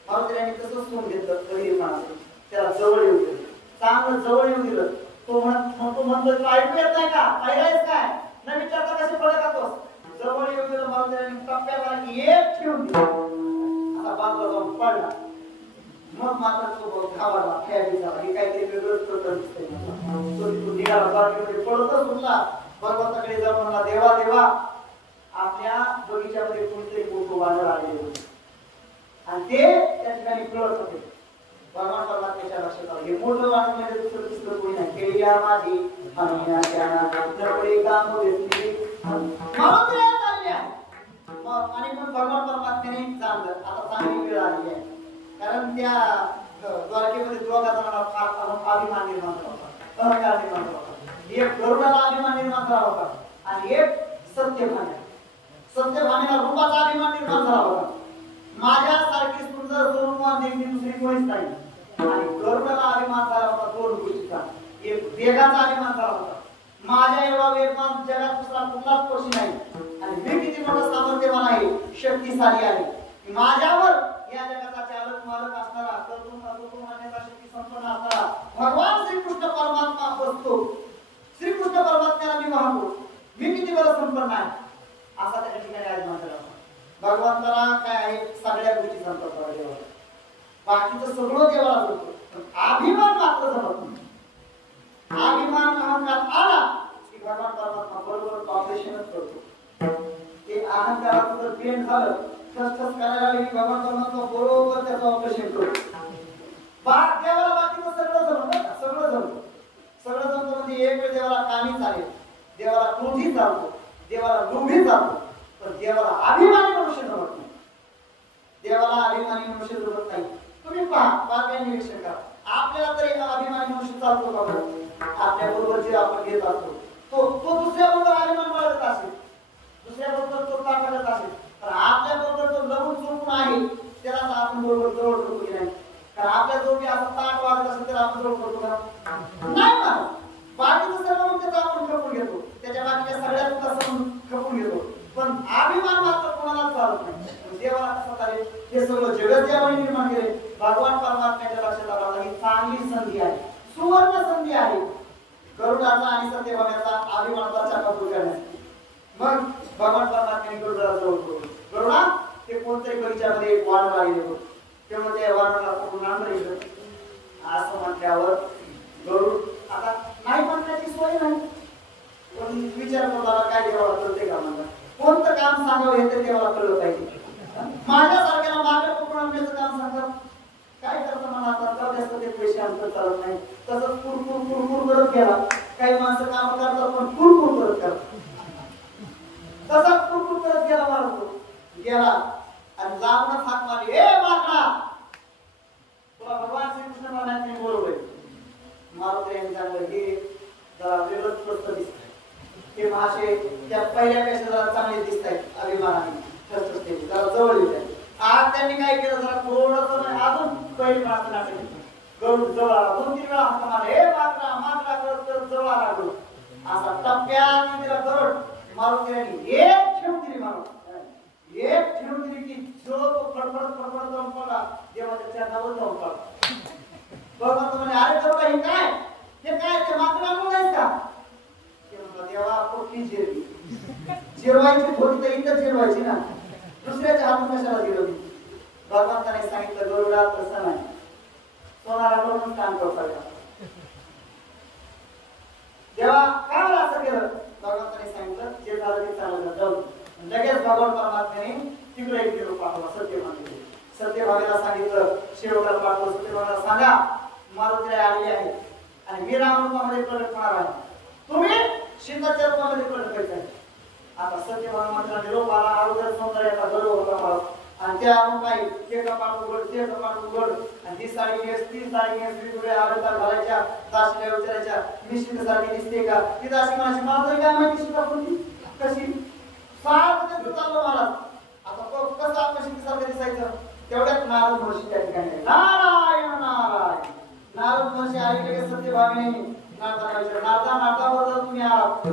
मारुतीरायांनी तसंच सोडून घेतलं गहिरपणाचं त्याला जवळ येऊ दिलं चांगलं जवळ येऊ दिलं तो म्हणतो तुला ऐकू येत नाही का पाहिलायस काय न विचारता कसे फळं खातोस जवळ येऊ दिलं मारुतीरायांनी टप्प्यावर एक ठेवून दिलं आता बाजूला जाऊन पडला मग मात्र तो घाबरला खेळायचा हे काहीतरी वेगळंच प्रकरण दिसतंय तो तिथून निघाला बागेमध्ये पळतच सुटला भगवंताकडे जाऊन म्हणला देवा देवा आपल्या बगीच्यामध्ये कोणतरी मोठं वानर आलेले होते आणि ते त्या ठिकाणी पळत होते भगवान परमात्म्याच्या लक्षात आलं हे मोठं वानर म्हणजे दुसरं तिसरं कोणी नाही केलिया माझी हनुमानाच्या नरपडे काम होते आणि मग भगवान परमात्म्याने जाणलं आता चांगली वेळ आलेली आहे कारण त्या द्वारकेमध्ये दोघांना फार अभिमान निर्माण झाला होता अहंकार निर्माण झाला होता एक गरुडाला अभिमान निर्माण झाला होता आणि एक सत्यभामेला रूपाचा अभिमान निर्माण झाला होता माझ्यासारखी सुंदर सोनवान देवी दुसरी कोणीच नाही आणि गरुडाला अभिमान झाला होता दोन गोष्टीचा एक वेगाचा अभिमान झाला होता माझ्या एवढा वेगवान जगात दुसरा कुठलाच पक्षी नाही आणि मी किती मोठं सामर्थ्यवान आहे शक्तिशाली आहे माझ्यावर या जगाचा चालक मालक असणारा कर्तृत्व मान्यता शक्ती संपन्न असणारा भगवान श्रीकृष्ण परमात्मा बसतो श्रीकृष्ण परमात्म्याला मी वाहतो मी किती बरं संपन्न आहे असा त्या ठिकाणी अभिमान झाला भगवंताला काय आहे सगळ्या गोष्टी सांगतात देवाला बाकीचं सगळं देवाला बोलतो अभिमान मात्र जमत नाही अभिमान अहंकार आला की भगवान परमात्मा बरोबर ऑपरेशनच करतो. ते अहंकाराचं जर पेन झालं ठसठस करायला लागली की भगवान परमात्मा बरोबर त्याचं ऑपरेशन करतो. देवाला बाकीचं सगळं जमतं, सगळं जमतं. सगळं जमतं म्हणजे एक वेळ देवाला कामी चालेल, देवाला क्रोधी चालतो, देवाला लोभी चालतो, पण देवाला अभिमानी मनुष्य जमत नाही. देवाला अभिमानी मनुष्य जमत नाही. तुम्ही पहा निरीक्षण करा. आपल्याला तरी अभिमानी मनुष्य चालतो का बरं? आपल्या बरोबर जे आपण घेत असतो तो दुसऱ्या बरोबर अभिमान बाळगत असेल, दुसऱ्या बरोबर तो ताकदत असेल, पण आपल्या बरोबर तो लढून चुकून आहे त्याला आपण बरोबर जवळ करतो की नाही? कारण आपल्या जवळ असं ताट वागत असेल तर आपण जवळ करतो का? नाही ना. बाकीचं सगळं त्याचा आपण खपून घेतो, त्याच्या बाकीच्या सगळ्या तसं खपून घेतो, पण अभिमान मात्र कोणालाच चालत नाही. देवाला कसं चालेल? हे सगळं जगत देवाने निर्माण केले. भगवान परमात्म्याच्या लक्षात आला ही चांगली संधी आहे, सुवर्ण संधी आहे गरुडाचा आणि सत्यभामेचा अभिमानाचा चाका दूर करण्याची. मग भगवान परमात्म्याने गरुडाला जवळ करू. गरुडा ते कोणत्याही बगीच्यामध्ये एक वानर आलेले होते, तेव्हा त्या वानराला पकडून आणलं इकडं. असं म्हटल्यावर गरुड आता नाही म्हणण्याची सोय नाही, पण विचार करायला काय देवाला कळते का? म्हणलं कोणतं काम सांगावं हे तर देवाला कळलं पाहिजे. माझ्यासारख्याला मागे पकडून आणण्याचं काम सांगा काय करतं? मला आता जास्त ते पैसे आमचं चालत नाही. तसंच कुरकुर करत गेला. काही माणसं काम करतात पण कुरकुर करत करतात. तसाच कुरकुर करत गेला माणूस गेला आणि लांबून हाक मारली, ए माकडा, तुला भगवान श्रीकृष्ण म्हणायचं बोलवलंय. मारुती यांनी सांगलं हे जरा वेगळंच प्रस्त दिसतंय, हे भाषे त्या पहिल्यापेक्षा जरा चांगले दिसत आहेत, अभिमानाने जरा जवळ येत आहे. आज त्यांनी काय केलं? जरा थोडंसं अजून पहिली भाषा नाटक गरुड जवळ आला. 2-3 वेळा हाक मारला, हे माकडा माकडा करत करत जवळ आला गरुड. असा टप्प्याने तिला गरुड मारुती यांनी एक ठेवून दिली. एक ठेवून दिली की जो तो फडफड जाऊन पडला, देवाच्या चरणावर जाऊन पडला. भगवान म्हणे, अरे गरुडा हे काय? हे काय ते माकडा नाहीस का? ते म्हणला, देवा पोटी जिरली. जिरवायची थोडी तर इथं जिरवायची ना, दुसऱ्याच्या हातून कशाला जिरवली? भगवंताने सांगितलं गरुडा तसं नाही, सोनारा करून काम करता का? देवा काय मला असं केलं? भगवंताने सांगितलं जे झालं ते चाललं जाऊ. लगेच भगवान परमात्म्याने तिकडे एक निरोप पाठवला सत्यभामेला. सत्यभामेला सांगितलं शेवटाला पाठवलं, सत्यभामेला सांगा मारुतीला आलेली आहे आणि मी रामरूपामध्ये प्रकट होणार आहे, तुम्ही सीताच्या रूपामध्ये प्रकट व्हायचं. आता सत्यभामेला निरोप आला. अगोदर सौंदर्याचा गर्व होता मला आणि त्या काय ते कपाट उघड ते कपाट उघड आणि ही साडी घेस ती साडी घेस वेगवेगळ्या अलंकार घालायच्या. दासीला विचारायच्या मी सीतेसारखी दिसते का? ती दासी म्हणायची मला तरी काय माहिती सीता कोणती कशी? चाललं महाराज. आता तो कसं आपण सीतेसारखं दिसायचं? तेवढ्यात नारद महर्षी त्या ठिकाणी नारायण नारायण. नारद महर्षी आले की सत्यभामेने नारदाला विचारलं, नारदा बरोबर तुम्ही आहात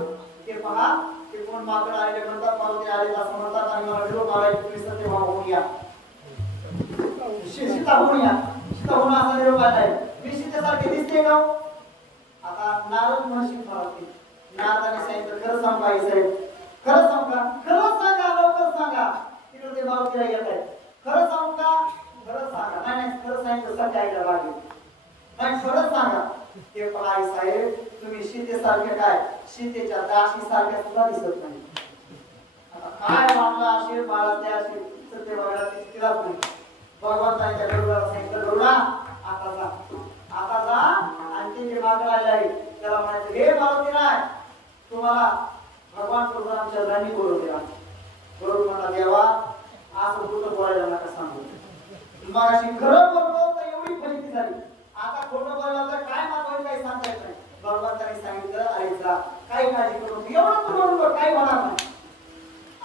ते पहा, ते कोण माकड आलेले म्हणतात मारुती आले असं म्हणतात आणि मला निरोप आलाय तुम्ही सत्यभामा होऊन या, सीता होऊन या. सीता होऊन असा निरोप आलाय, मी सीतेसारखे दिसते का? आता नारद महर्षी म्हणाले, नारदाने सांगितलं खरं सांगा आई साहेब, खरं सांगा, खरं सांगा, लवकर सांगा. तिकडे ते मारुतीला येत आहे. खरं सांगा, खरं सांगा. नाही खरं सांगितलं सत्य ऐकायला लागेल. नाही खरं सांगा. ते पण आई साहेब तुम्ही सीतेसारखे काय सीतेच्या दासी सारख्या सुद्धा दिसत नाही. आता काय मानला असेल मला त्या सत्य बघायला तिलाच नाही. भगवंताने त्या गरुडाला सांगितलं गरुडा आता जा आणि ते जे मागं आले आहे त्याला म्हणायचं हे मारुती नाही तुम्हाला भगवान परशुरामच्या राणी बोलवले. गरुड म्हणला देवा असं खोटं बोलायला नका सांगू. मग अशी खरं बोलतो तर एवढी फजिती झाली. आता खोटं बोलायला तर काय मागवायचं काही सांगता येत नाही. भगवंताने सांगितलं अरे जा काही काळजी करू नको, एवढं तू म्हणून काही होणार नाही.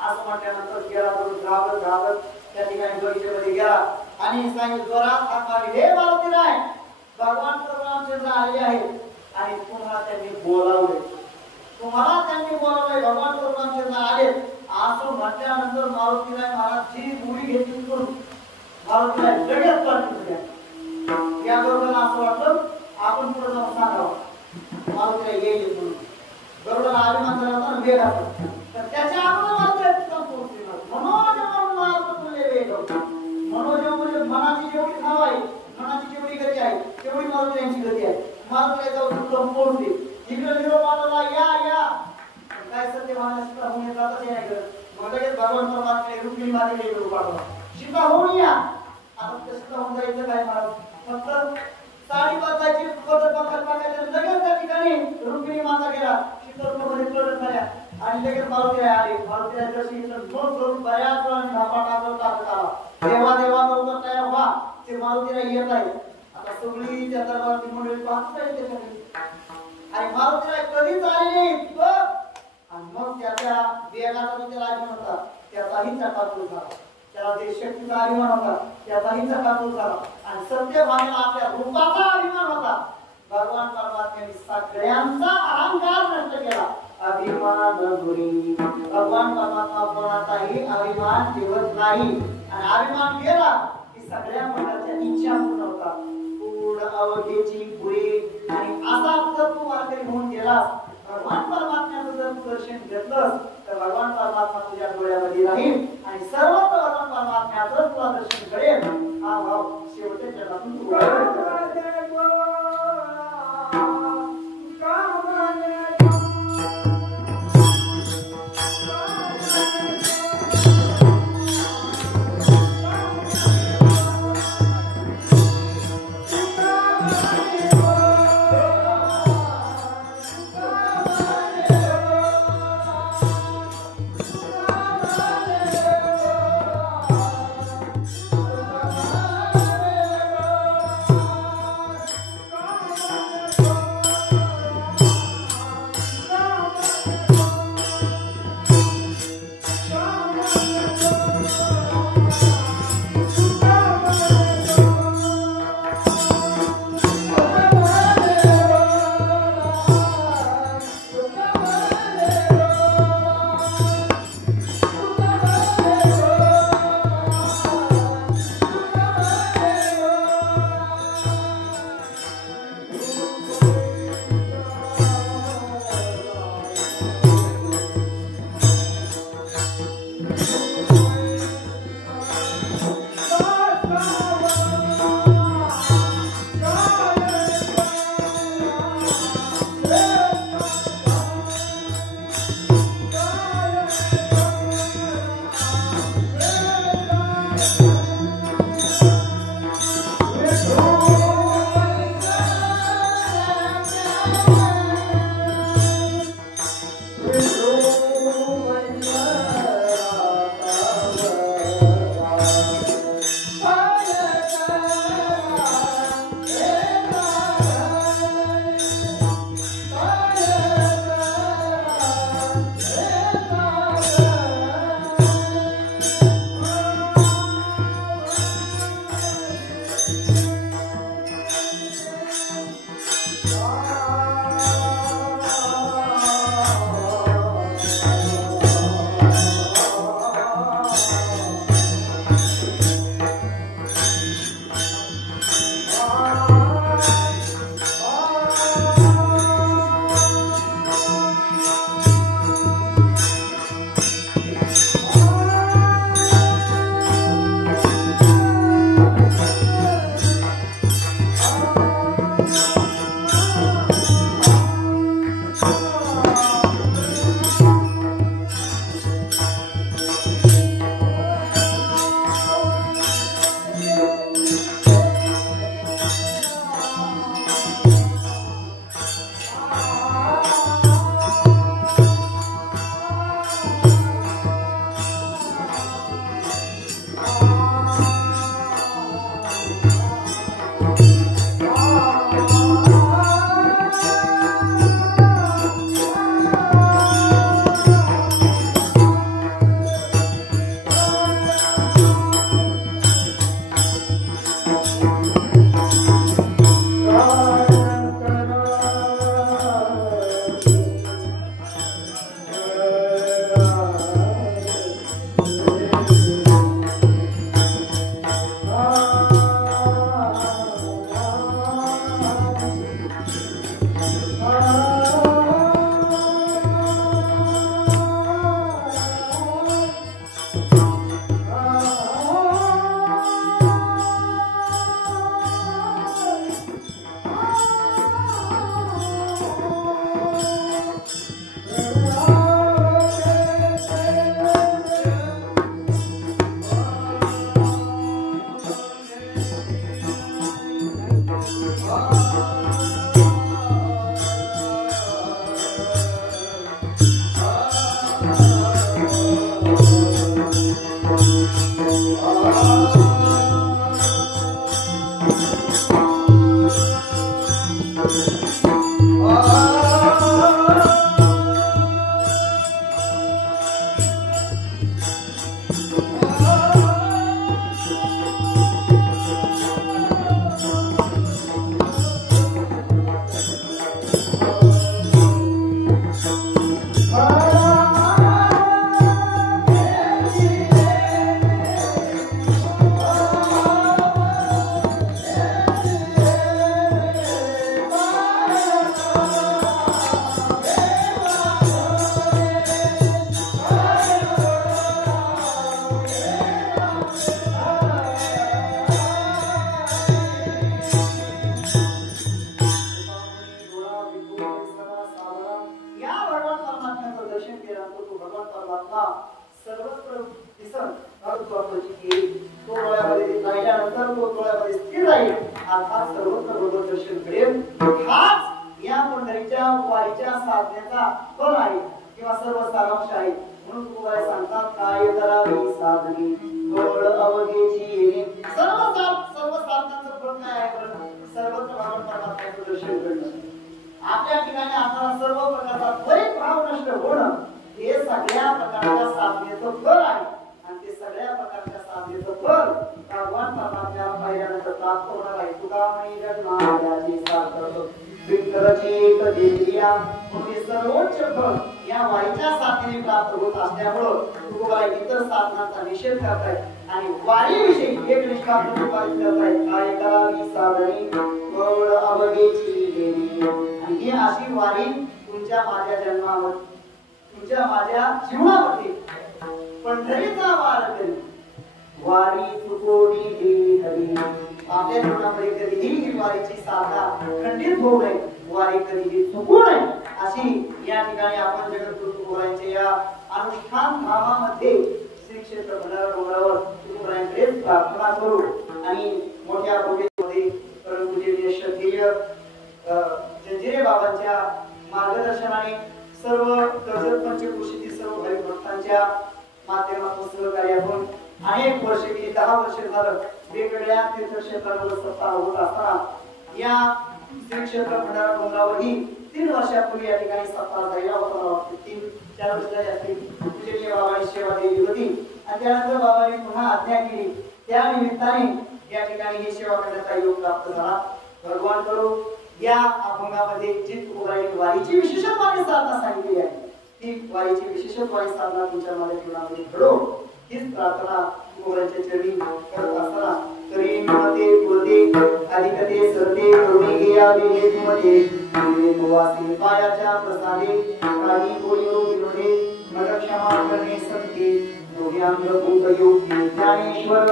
असं म्हटल्यानंतर गेला गरुड घाबरत त्या ठिकाणी बगीच्यामध्ये गेला आणि सांगितलं जोरात हाक मारली, हे मारुती नाही भगवान परशुरामचंद्र आले आहेत आणि तुम्हाला त्यांनी बोलावले, तुम्हाला त्यांनी बोलावले, भगवान परशुरामचंद्र आले. असं म्हटल्यानंतर मारुतीराय महाराजची मुडी घेतली करून मारुतीराय लगेच पाठवून या गरुडाला असं वाटलं आपण पुढे जाऊन सांगावं मारुतीराय येईल म्हणून. गरुडाला अभिमान झाला होता वेग होता तर त्याच्या अगोदर मनोजव म्हणजे मनाची जेवढी धाव आहे, मनाची जेवढी गती आहे तेवढी मारुतीरायांची गती आहे. मारुतीराय जाऊन पोहोचले. इकडे निरोप आला या या भगवान परमात्म्याने रुक्मिणी मातेकडे रूप पाठवलं. सीता होऊन या. आता कसं होऊन जायचं काय महाराज? फक्त साडी बदलायची, पदर टाकायचं, लगेच त्या ठिकाणी रुक्मिणी माता गेला. शीतलमध्ये प्रगट झाल्या आणि लगेच मारुतीला आले. मारुतीला जशी दोन करून बऱ्याच वेळा धापा टाकत आला. देवा देवा लवकर तयार व्हा, ते मारुतीला येत आहे. आता सगळी त्या दरबाराची मंडळी पाहत आहे त्याच्याकडे आणि मारुतीला कधीच आले नाही. आणि मग त्याच्या वेगाचा जो त्याला अभिमान होता त्याचाही चकाचूर झाला. त्याला जे शक्तीचा अभिमान होता त्याचाही चकाचूर झाला आणि सत्यभामेला आपल्या रूपाचा अभिमान होता. भगवान परमात्म्याने सगळ्यांचा अहंकार नष्ट केला. अभिमान गुरी भगवान परमात्मा कोणाचाही अभिमान ठेवत नाही आणि अभिमान गेला की सगळ्या प्रकारच्या इच्छा पूर्ण होतात. पूर्ण अवघेची पुरी आणि असा जर तू वारकरी होऊन गेलास, भगवान परमात्म्याचं जर तू दर्शन घेतलंस तर भगवान परमात्मा तुझ्या डोळ्यामध्ये राहील आणि सर्वत्र भगवान परमात्म्याचं तुला दर्शन घडेल. हा भाव शेवटच्या चरणातून तू आपल्या ठिकाणी आपल्याला सर्व प्रकारचा द्वैत भाव नष्ट होणं हे सगळ्या प्रकारच्या साधनेचं फळ आहे आणि ते सगळ्या प्रकारच्या साधनेचं फळ भगवान परमात्म्याला पाहिल्यानंतर प्राप्त होणार आहे. तुका म्हणे जन्माद्याची सार्थक विठ्ठलाची कधीया म्हणजे सर्वोच्च फळ या वारीच्या साधनेने प्राप्त होत असल्यामुळं तुकोबा इतर साधनांचा निषेध करतायत आणि वारीविषयी एक निष्काम वारी करतायत. काय करावी साधने गौड अवघेची देवी आणि ही अशी वारी तुमच्या माझ्या जन्मामध्ये तुमच्या माझ्या जीवनामध्ये पंढरीचा वार करी वारी तुकोडी देवी हरी. आपल्या जीवनामध्ये कधीही ही वारीची साधना खंडित होऊ नये, वारी कधीही चुकू नये अशी या ठिकाणी आपण जगद्गुरु तुकोबांच्या या अनुष्ठान धामामध्ये श्री क्षेत्र भंडारा डोंगरावर तुकोबांकडे प्रार्थना करू आणि मोठ्या भव्यतेमध्ये परमपूजनीय श्रद्धेय जंजिरे बाबांच्या मार्गदर्शनाने सर्व कर्जत पंचक्रोशीतील सर्व भाविक भक्तांच्या माध्यमातून सहकार्यातून अनेक वर्ष गेली 10 वर्ष झालं वेगवेगळ्या तीर्थक्षेत्रांवर सप्ताह होत असताना या श्री क्षेत्र भंडारा डोंगरावरही 3 वर्षापूर्वी या ठिकाणी सप्ताह झाला होता. 3-4 वर्ष झाली असतील. पूजनीय बाबांनी सेवा दिली होती आणि त्यानंतर बाबांनी पुन्हा आज्ञा केली. त्या निमित्ताने या ठिकाणी ही सेवा करण्याचा योग प्राप्त झाला. भगवान करू या अभंगामध्ये जी तुकोबांनी वारीची विशेषत्वाने साधना सांगितली आहे ती वारीची विशेषत्वाने साधना तुमच्या माझ्या जीवनामध्ये घडो हीच प्रार्थना तुकोबांच्या चरणी करत असताना तरी मते कुलते अधिकते सरते करुणी घ्या विहेतमध्ये वासी पायाच्या प्रसादे काही बोलियो विनोदे मग क्षमा करणे संती योग्यांग भूत योगी ज्ञानेश्वर